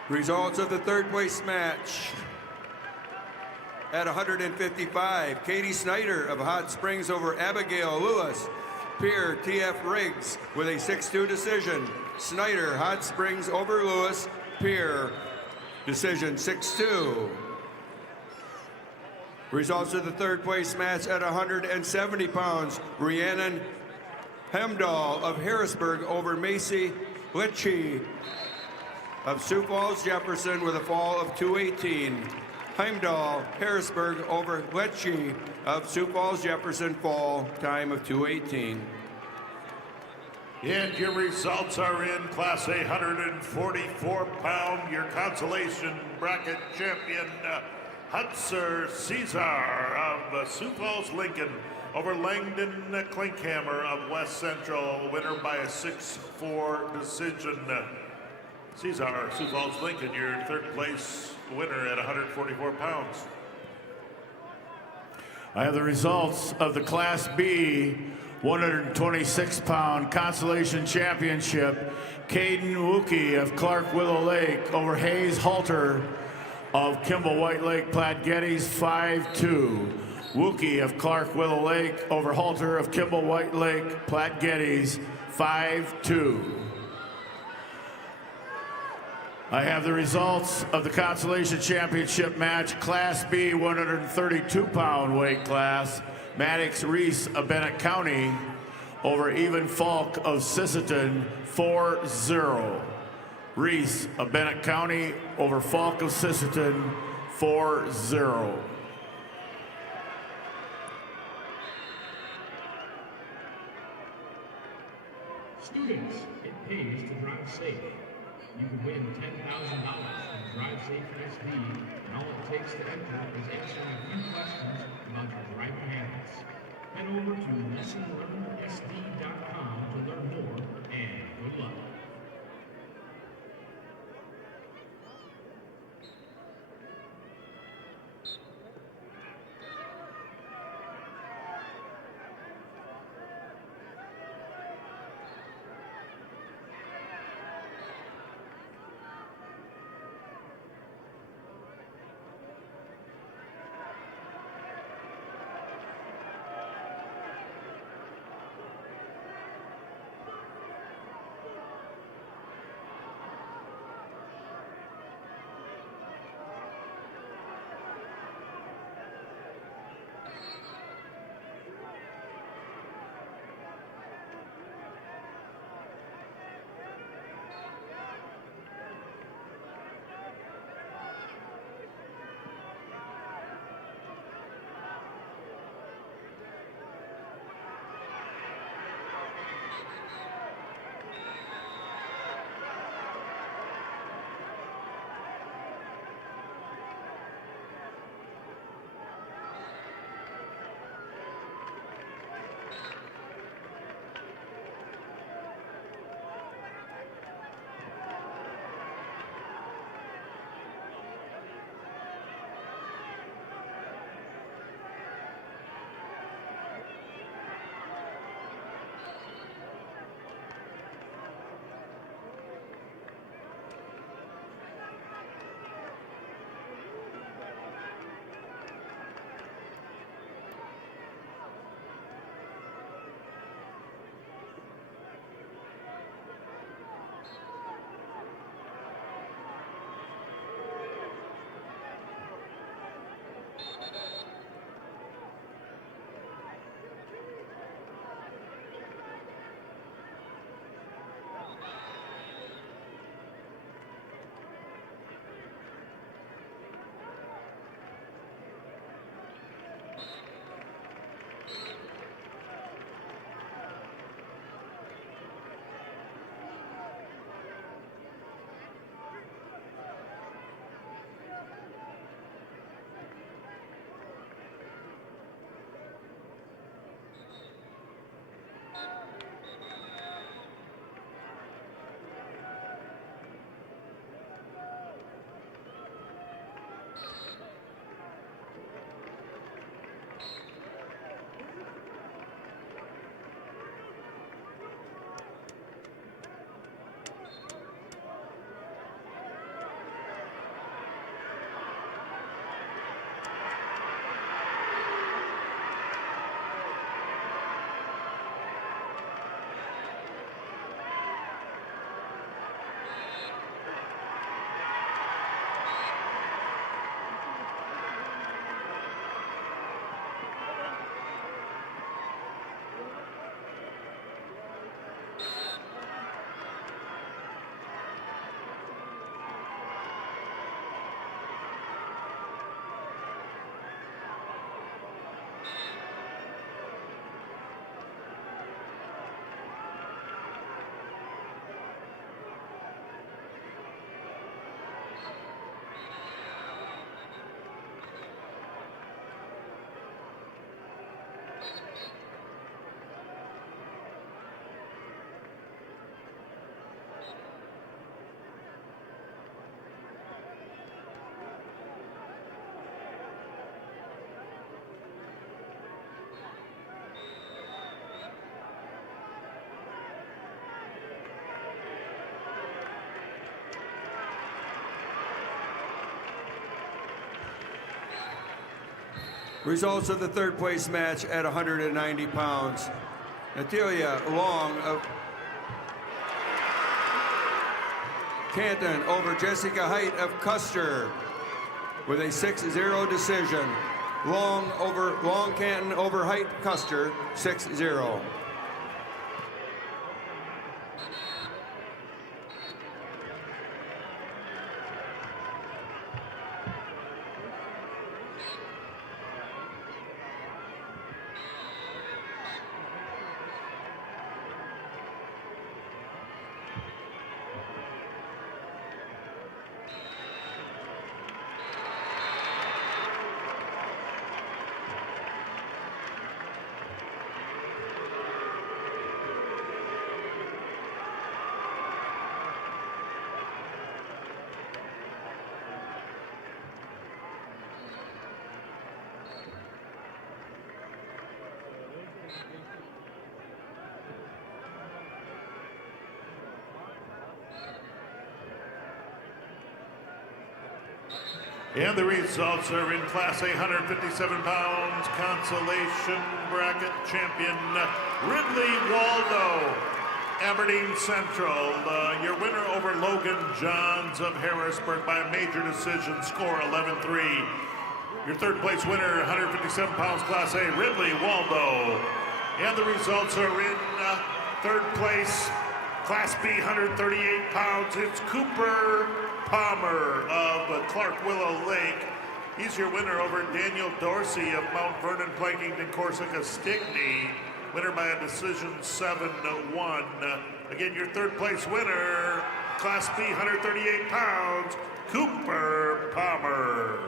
Results of the third place match. At 155, Katie Snyder of Hot Springs over Abigail Lewis. Pierre TF Riggs with a 6-2 decision. Snyder, Hot Springs over Lewis. Pierre, decision 6-2. Results of the third place match at 170 pounds. Rhiannon Hemdahl of Harrisburg over Macy Litchi of Sioux Falls Jefferson with a fall of 2:18. Heimdahl, Harrisburg over Letchi of Sioux Falls Jefferson, fall time of 2:18. And your results are in. Class A 144-pound, your consolation bracket champion, Hutzer Caesar of Sioux Falls Lincoln over Langdon Klinkhammer of West Central, winner by a 6-4 decision. Caesar, Sioux Falls Lincoln, your third place winner at 144 pounds. I have the results of the Class B 126-pound consolation championship. Caden Wookie of Clark Willow Lake over Hayes Halter of Kimball White Lake Platte Geddes, 5-2. Wookie of Clark Willow Lake over Halter of Kimball White Lake Platte Geddes, 5-2. I have the results of the consolation championship match, Class B 132-pound weight class. Maddox Reese of Bennett County over Even Falk of Sisseton, 4-0. Reese of Bennett County over Falk of Sisseton, 4-0. Students, it pays to drive safe. You can win $10,000 from Drive Safe SB, and all it takes to enter is answering a few questions about your driving habits. Head over to lessonlearnedsd.com to learn more, and good luck. Results of the third place match at 190 pounds. Natalia Long of Canton over Jessica Height of Custer with a 6-0 decision. Long Canton over Height Custer, 6-0. And the results are in Class A, 157 pounds, consolation bracket champion Ridley Waldo, Aberdeen Central. Your winner over Logan Johns of Harrisburg by a major decision, score 11-3. Your third place winner, 157 pounds, Class A, Ridley Waldo. And the results are in third place, Class B, 138 pounds. It's Cooper Palmer of Clark Willow Lake. He's your winner over Daniel Dorsey of Mount Vernon, Plankington, Corsica, Stickney. Winner by a decision 7-1. Again, your third place winner, Class B, 138 pounds, Cooper Palmer.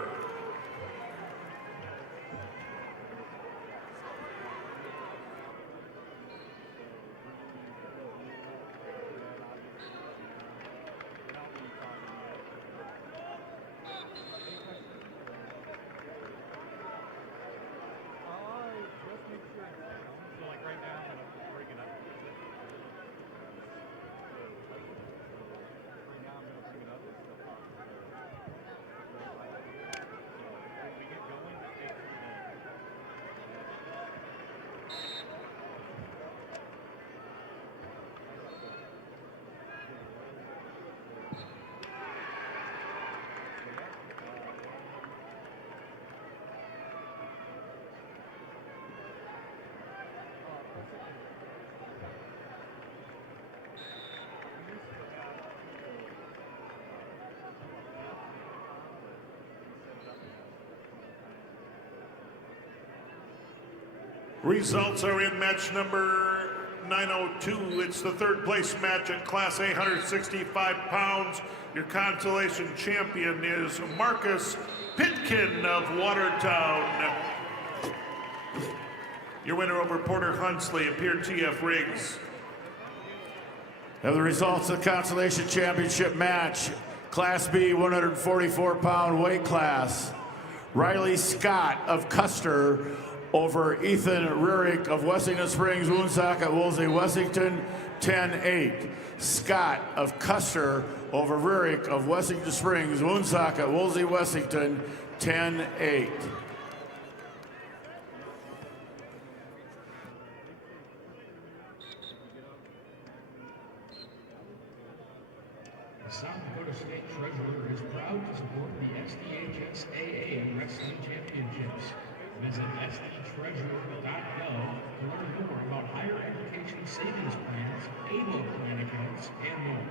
Results are in match number 902. It's the third place match at Class A, 165 pounds. Your consolation champion is Marcus Pitkin of Watertown. Your winner over Porter Hunsley appeared TF Riggs. Now the results of the consolation championship match, Class B, 144-pound weight class. Riley Scott of Custer over Ethan Rurik of Wessington Springs, Woonsocket, Woolsey, Wessington, 10-8. Scott of Custer over Rurik of Wessington Springs, Woonsocket, Woolsey, Wessington, 10-8. The South Dakota State Treasurer is proud to support the SDHSAA Wrestling Championships. Visit sdtreasurer.gov to learn more about higher education savings plans, ABLE plan accounts, and more.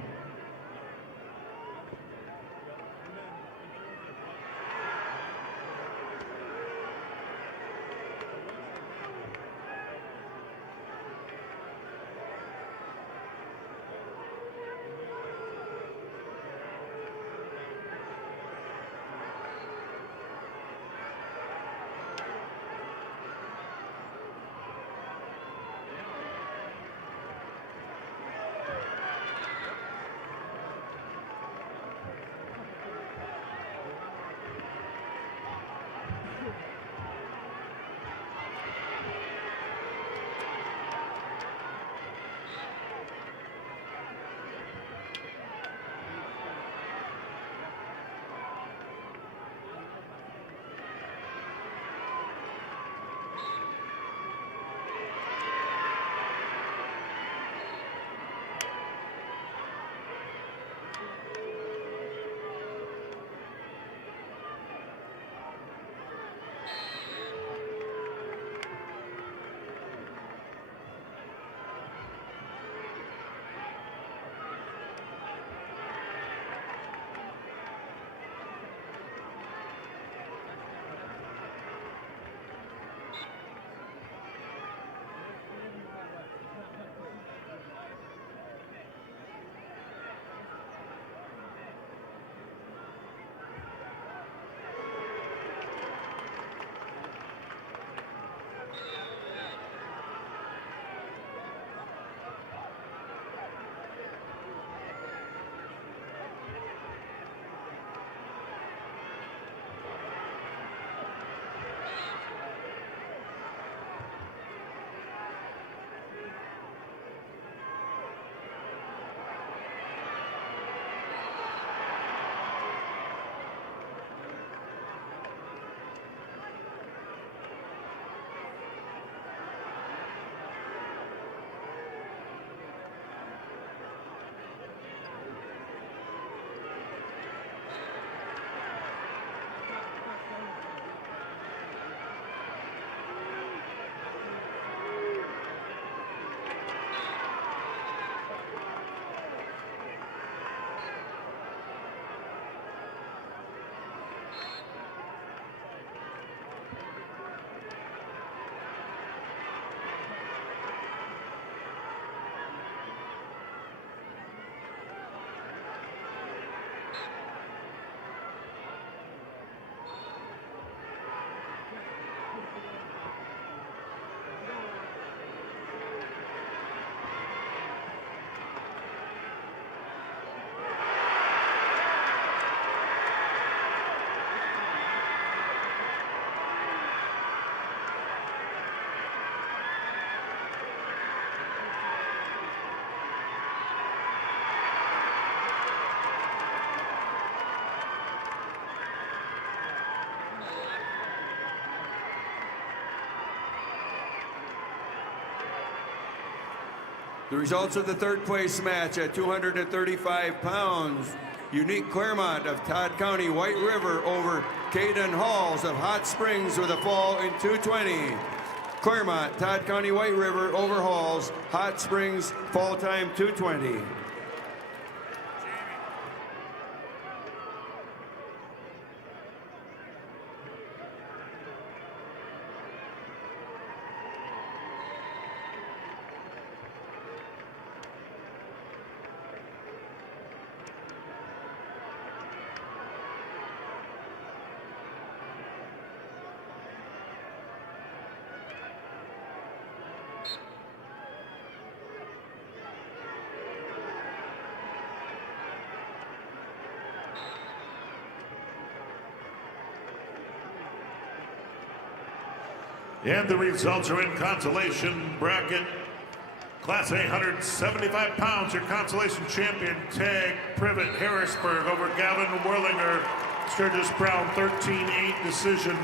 The results of the third place match at 235 pounds. Unique Claremont of Todd County White River over Caden Halls of Hot Springs with a fall in 220. Claremont, Todd County White River over Halls, Hot Springs, fall time 220. And the results are in consolation bracket. Class A, 175 pounds, your consolation champion, Tag Privet Harrisburg over Gavin Werlinger, Sturgis Brown, 13-8 decision.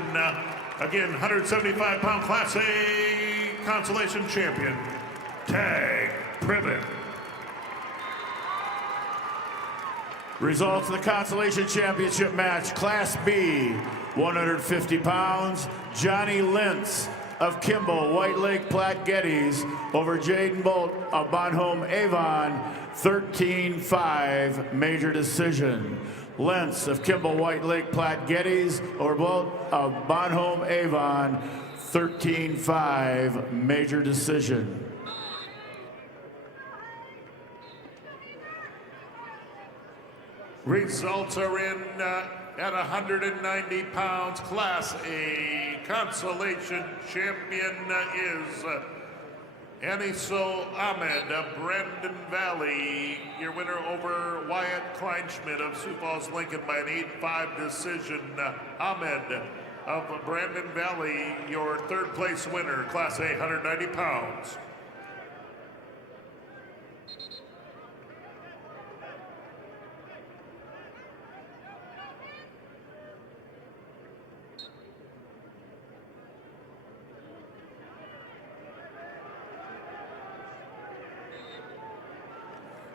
Again, 175 pound Class A consolation champion, Tag Privet. Results of the Consolation Championship match, Class B, 150 pounds, Johnny Lentz of Kimball, White Lake Platte Geddes over Jaden Bolt of Bonhomme Avon, 13-5 major decision. Lentz of Kimball, White Lake Platte Geddes over Bolt of Bonhomme Avon, 13-5 major decision. Results are in at 190 pounds. Class A consolation champion is Aniso Ahmed of Brandon Valley. Your winner over Wyatt Kleinschmidt of Sioux Falls Lincoln by an 8-5 decision. Ahmed of Brandon Valley, your third place winner, Class A, 190 pounds.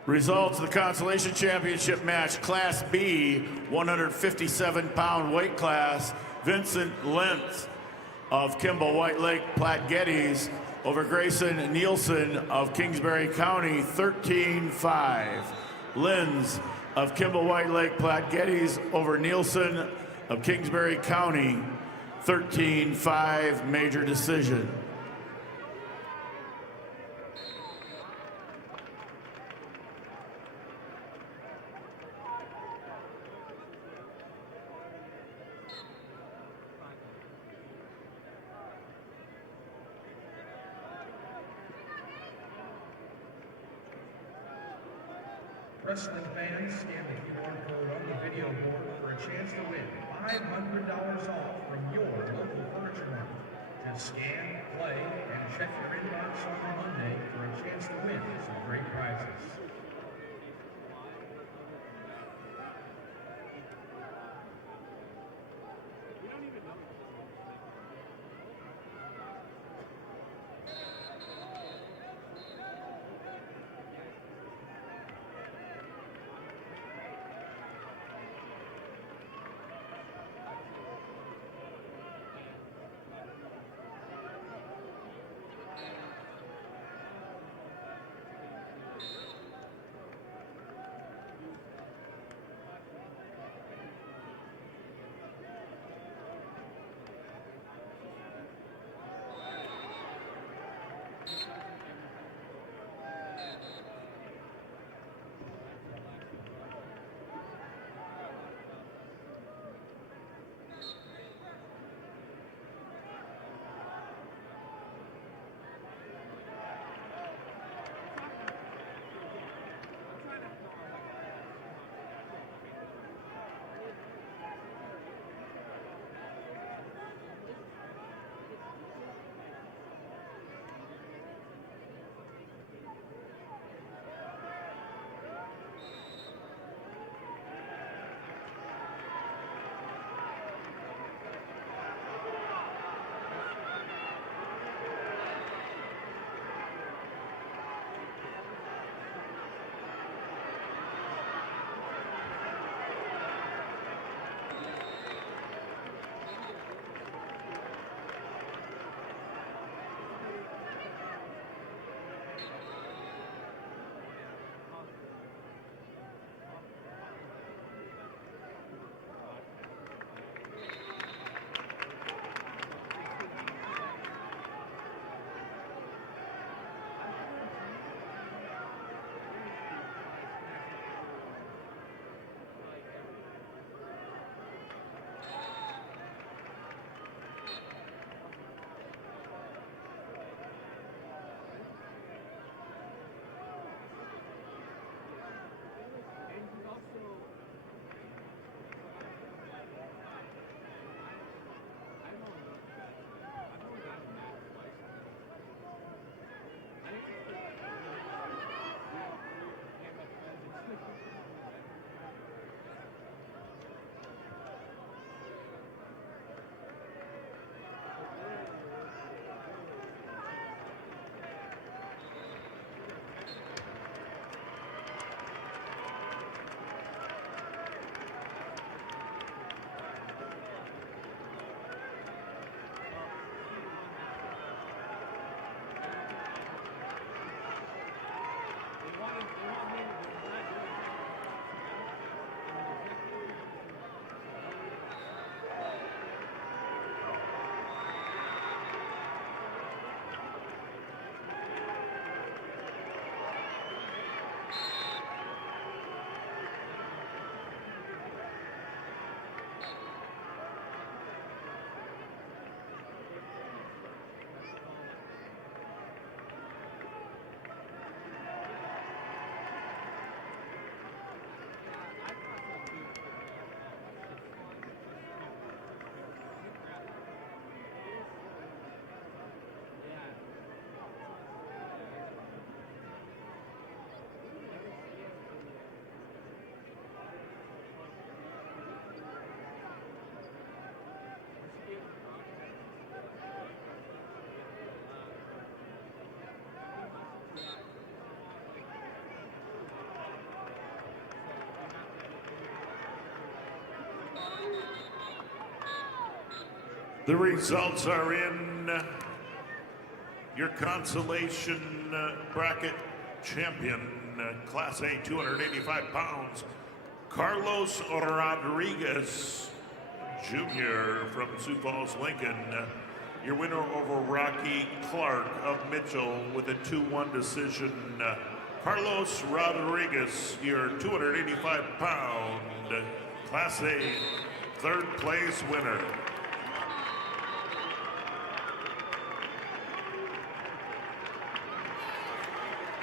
Results of the Consolation Championship match, Class B, 157-pound weight class, Vincent Lentz of Kimball, White Lake, Platte Geddes over Grayson Nielsen of Kingsbury County, 13-5. Lentz of Kimball, White Lake, Platte Geddes over Nielsen of Kingsbury County, 13-5 major decision. Wrestling fans, scan the QR code on the video board for a chance to win $500 off from your local furniture market. To scan, play, and check your inbox on Monday for a chance to win some great prizes. The results are in. Your consolation bracket champion, Class A, 285 pounds, Carlos Rodriguez Jr. from Sioux Falls, Lincoln. Your winner over Rocky Clark of Mitchell with a 2-1 decision. Carlos Rodriguez, your 285-pound Class A third place winner.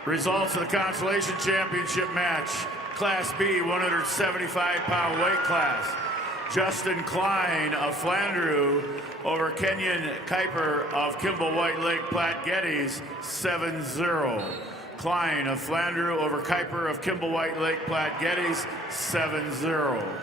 Results of the Consolation Championship match. Class B, 175-pound weight class. Justin Klein of Flandreau over Kenyon Kuiper of Kimball White Lake Platte Geddes, 7-0. Klein of Flandreau over Kuiper of Kimball White Lake Platte Geddes, 7-0.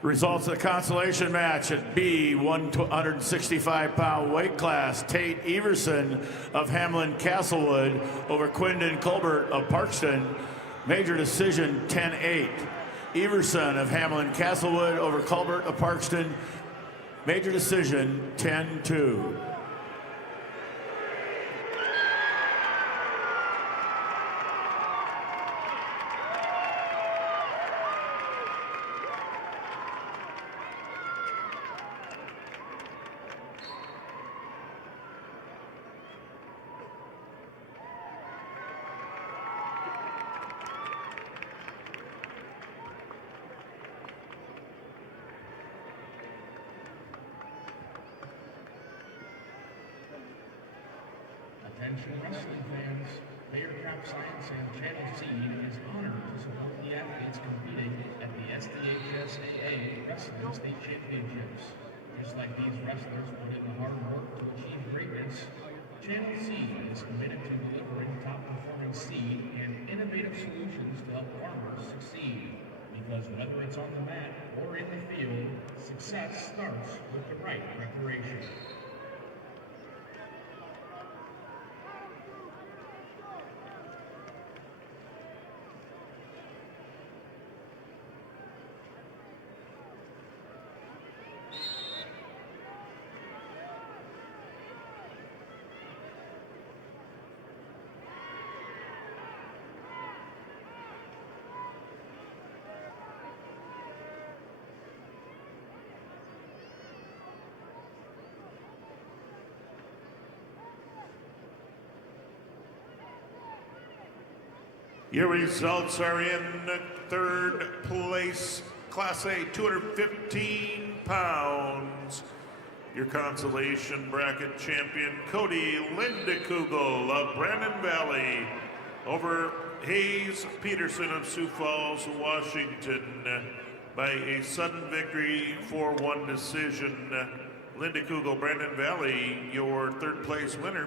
Results of the consolation match at B, 165-pound weight class. Tate Everson of Hamlin Castlewood over Quindon Colbert of Parkston. Major decision 10-8. Everson of Hamlin Castlewood over Colbert of Parkston. Major decision 10-2. Attention wrestling fans, Bayer Crop Science and Channel Seed is honored to support the athletes competing at the SDHSAA Wrestling State Championships. Just like these wrestlers put in the hard work to achieve greatness, Channel Seed is committed to delivering top-performing seed and innovative solutions to help farmers succeed. Because whether it's on the mat or in the field, success starts with the right preparation. Your results are in. Third place, Class A, 215 pounds. Your consolation bracket champion, Cody Lindekugel of Brandon Valley over Hayes Peterson of Sioux Falls, Washington by a sudden victory, 4-1 decision. Lindekugel, Brandon Valley, your third place winner.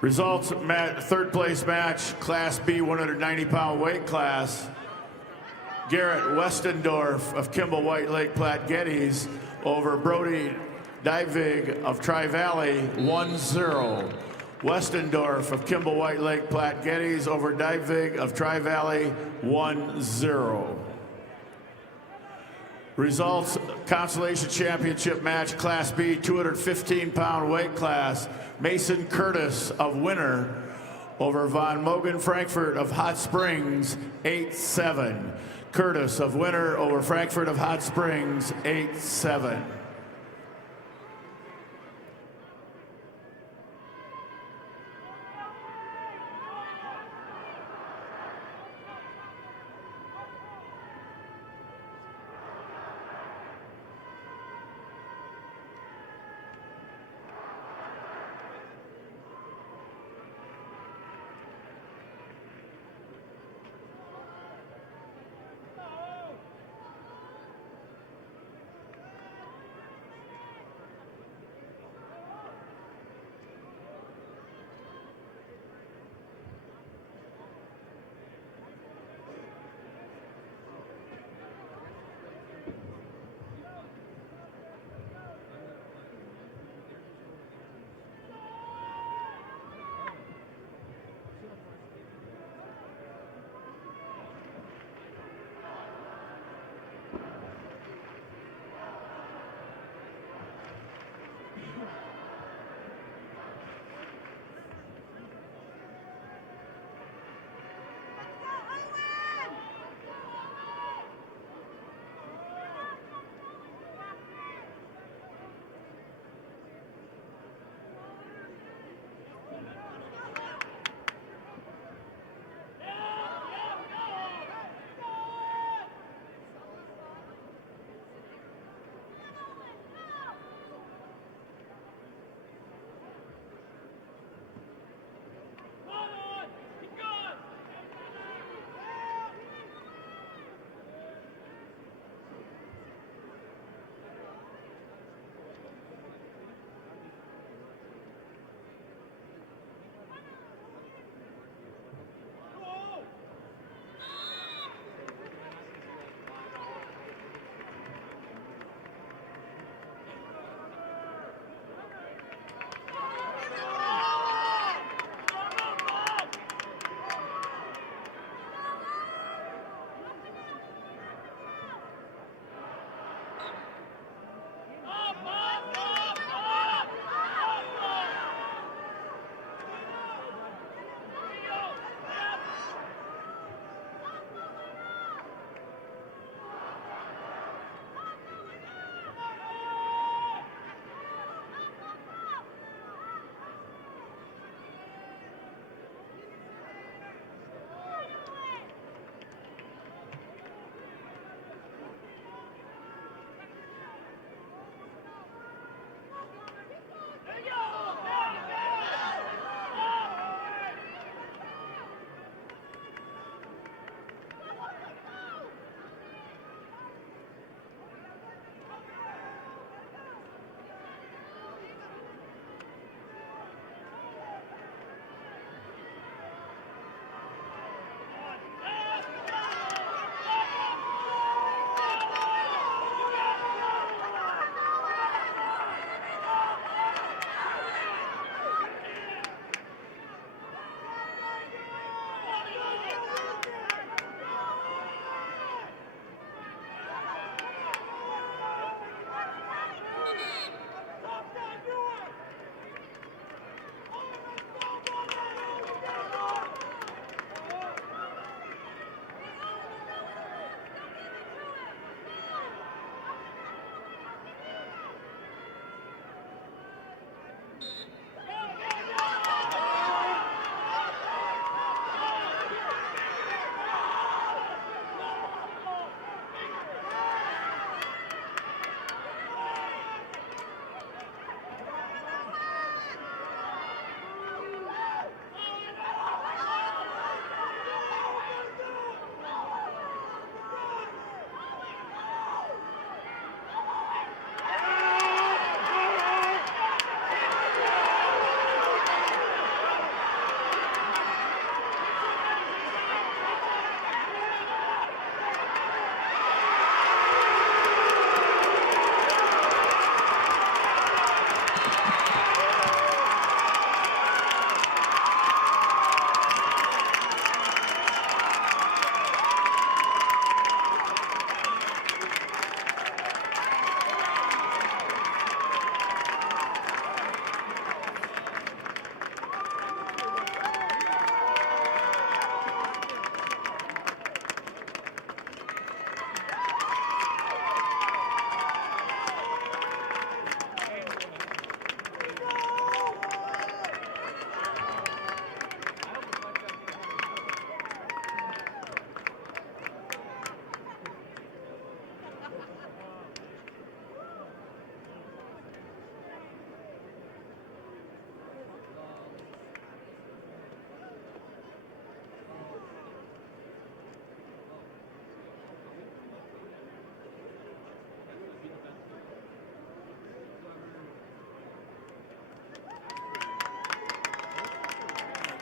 Results, third place match, Class B 190-pound weight class. Garrett Westendorf of Kimball White Lake Platte Geddes over Brody Divig of Tri-Valley 1-0. Westendorf of Kimball White Lake Platte Geddes over Divig of Tri-Valley 1-0. Results, consolation championship match, Class B 215-pound weight class. Mason Curtis of Winter over Von Mogen Frankfurt of Hot Springs 8-7. Curtis of Winter over Frankfurt of Hot Springs 8-7.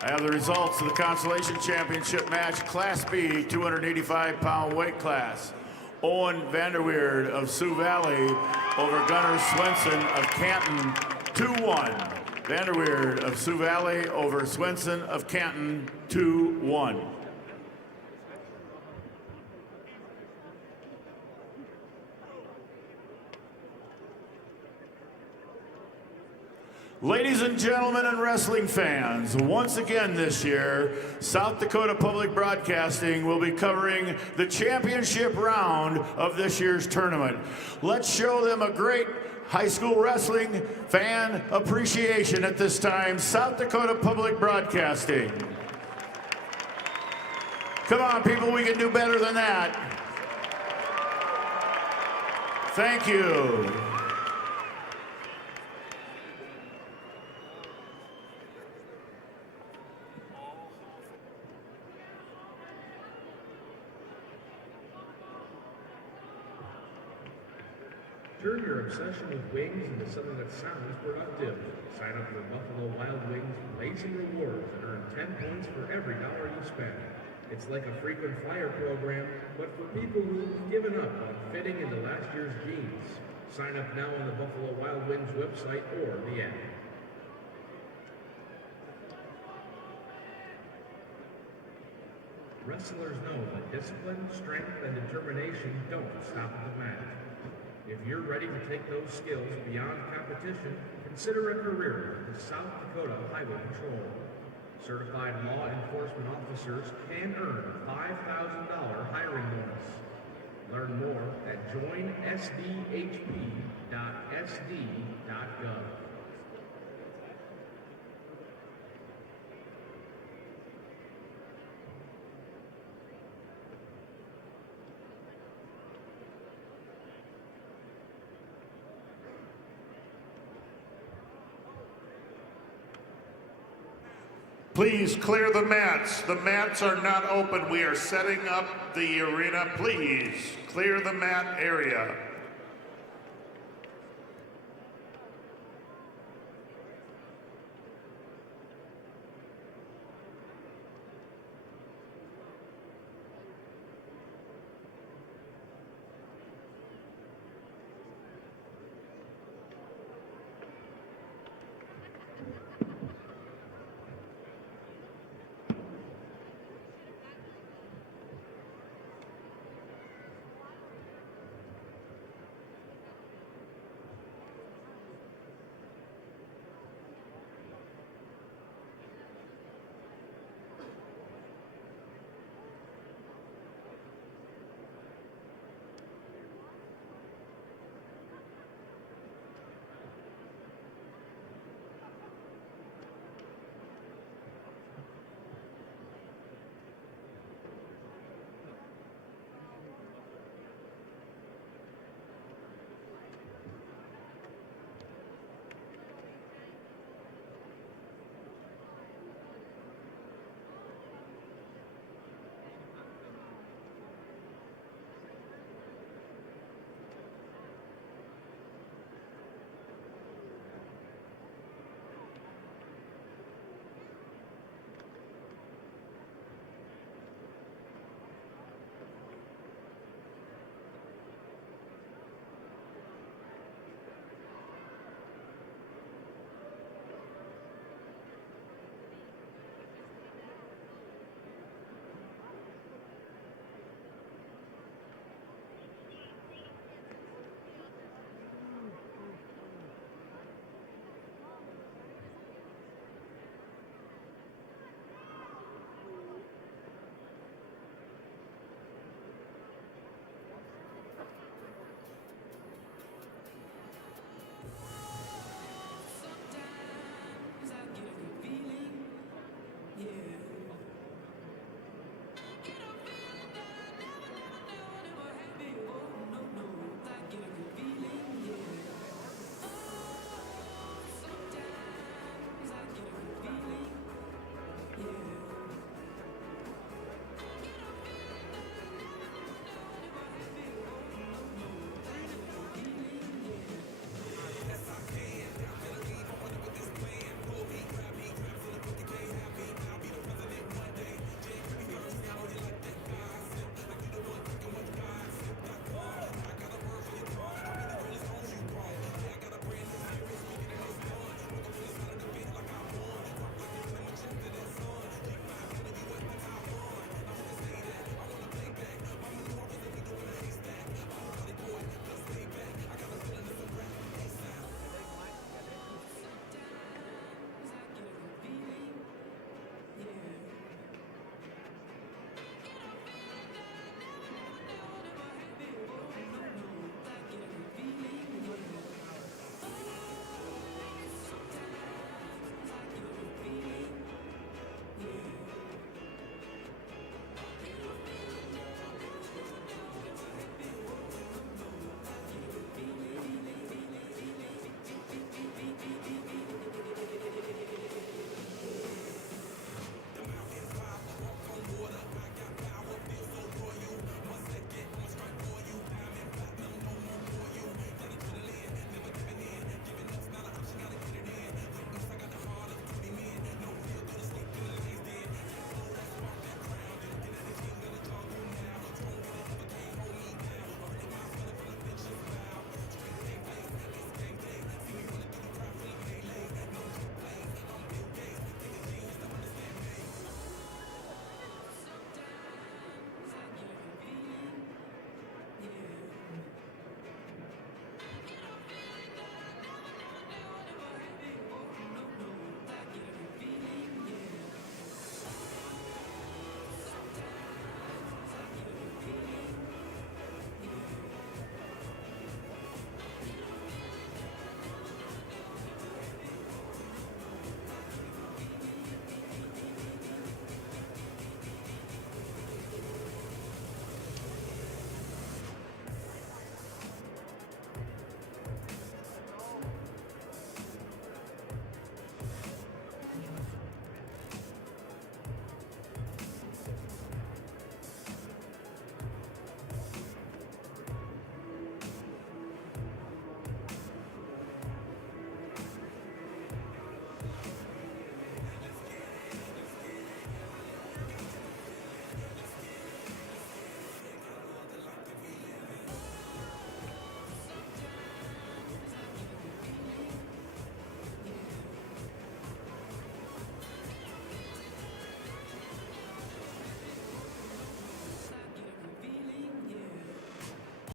I have the results of the Consolation Championship match, Class B, 285-pound weight class. Owen Vanderweerd of Sioux Valley over Gunnar Swenson of Canton, 2-1. Vanderweerd of Sioux Valley over Swenson of Canton, 2-1. Ladies and gentlemen and wrestling fans, once again this year, South Dakota Public Broadcasting will be covering the championship round of this year's tournament. Let's show them a great high school wrestling fan appreciation at this time. South Dakota Public Broadcasting. Come on, people, we can do better than that. Thank you. Turn your obsession with wings into something that sounds productive. Sign up for Buffalo Wild Wings Blazing Rewards and earn 10 points for every dollar you spend. It's like a frequent flyer program, but for people who've given up on fitting into last year's jeans. Sign up now on the Buffalo Wild Wings website or the app. Wrestlers know that discipline, strength, and determination don't stop at the mat. If you're ready to take those skills beyond competition, consider a career with the South Dakota Highway Patrol. Certified law enforcement officers can earn a $5,000 hiring bonus. Learn more at joinsdhp.sd.gov. Please clear the mats. The mats are not open. We are setting up the arena. Please clear the mat area.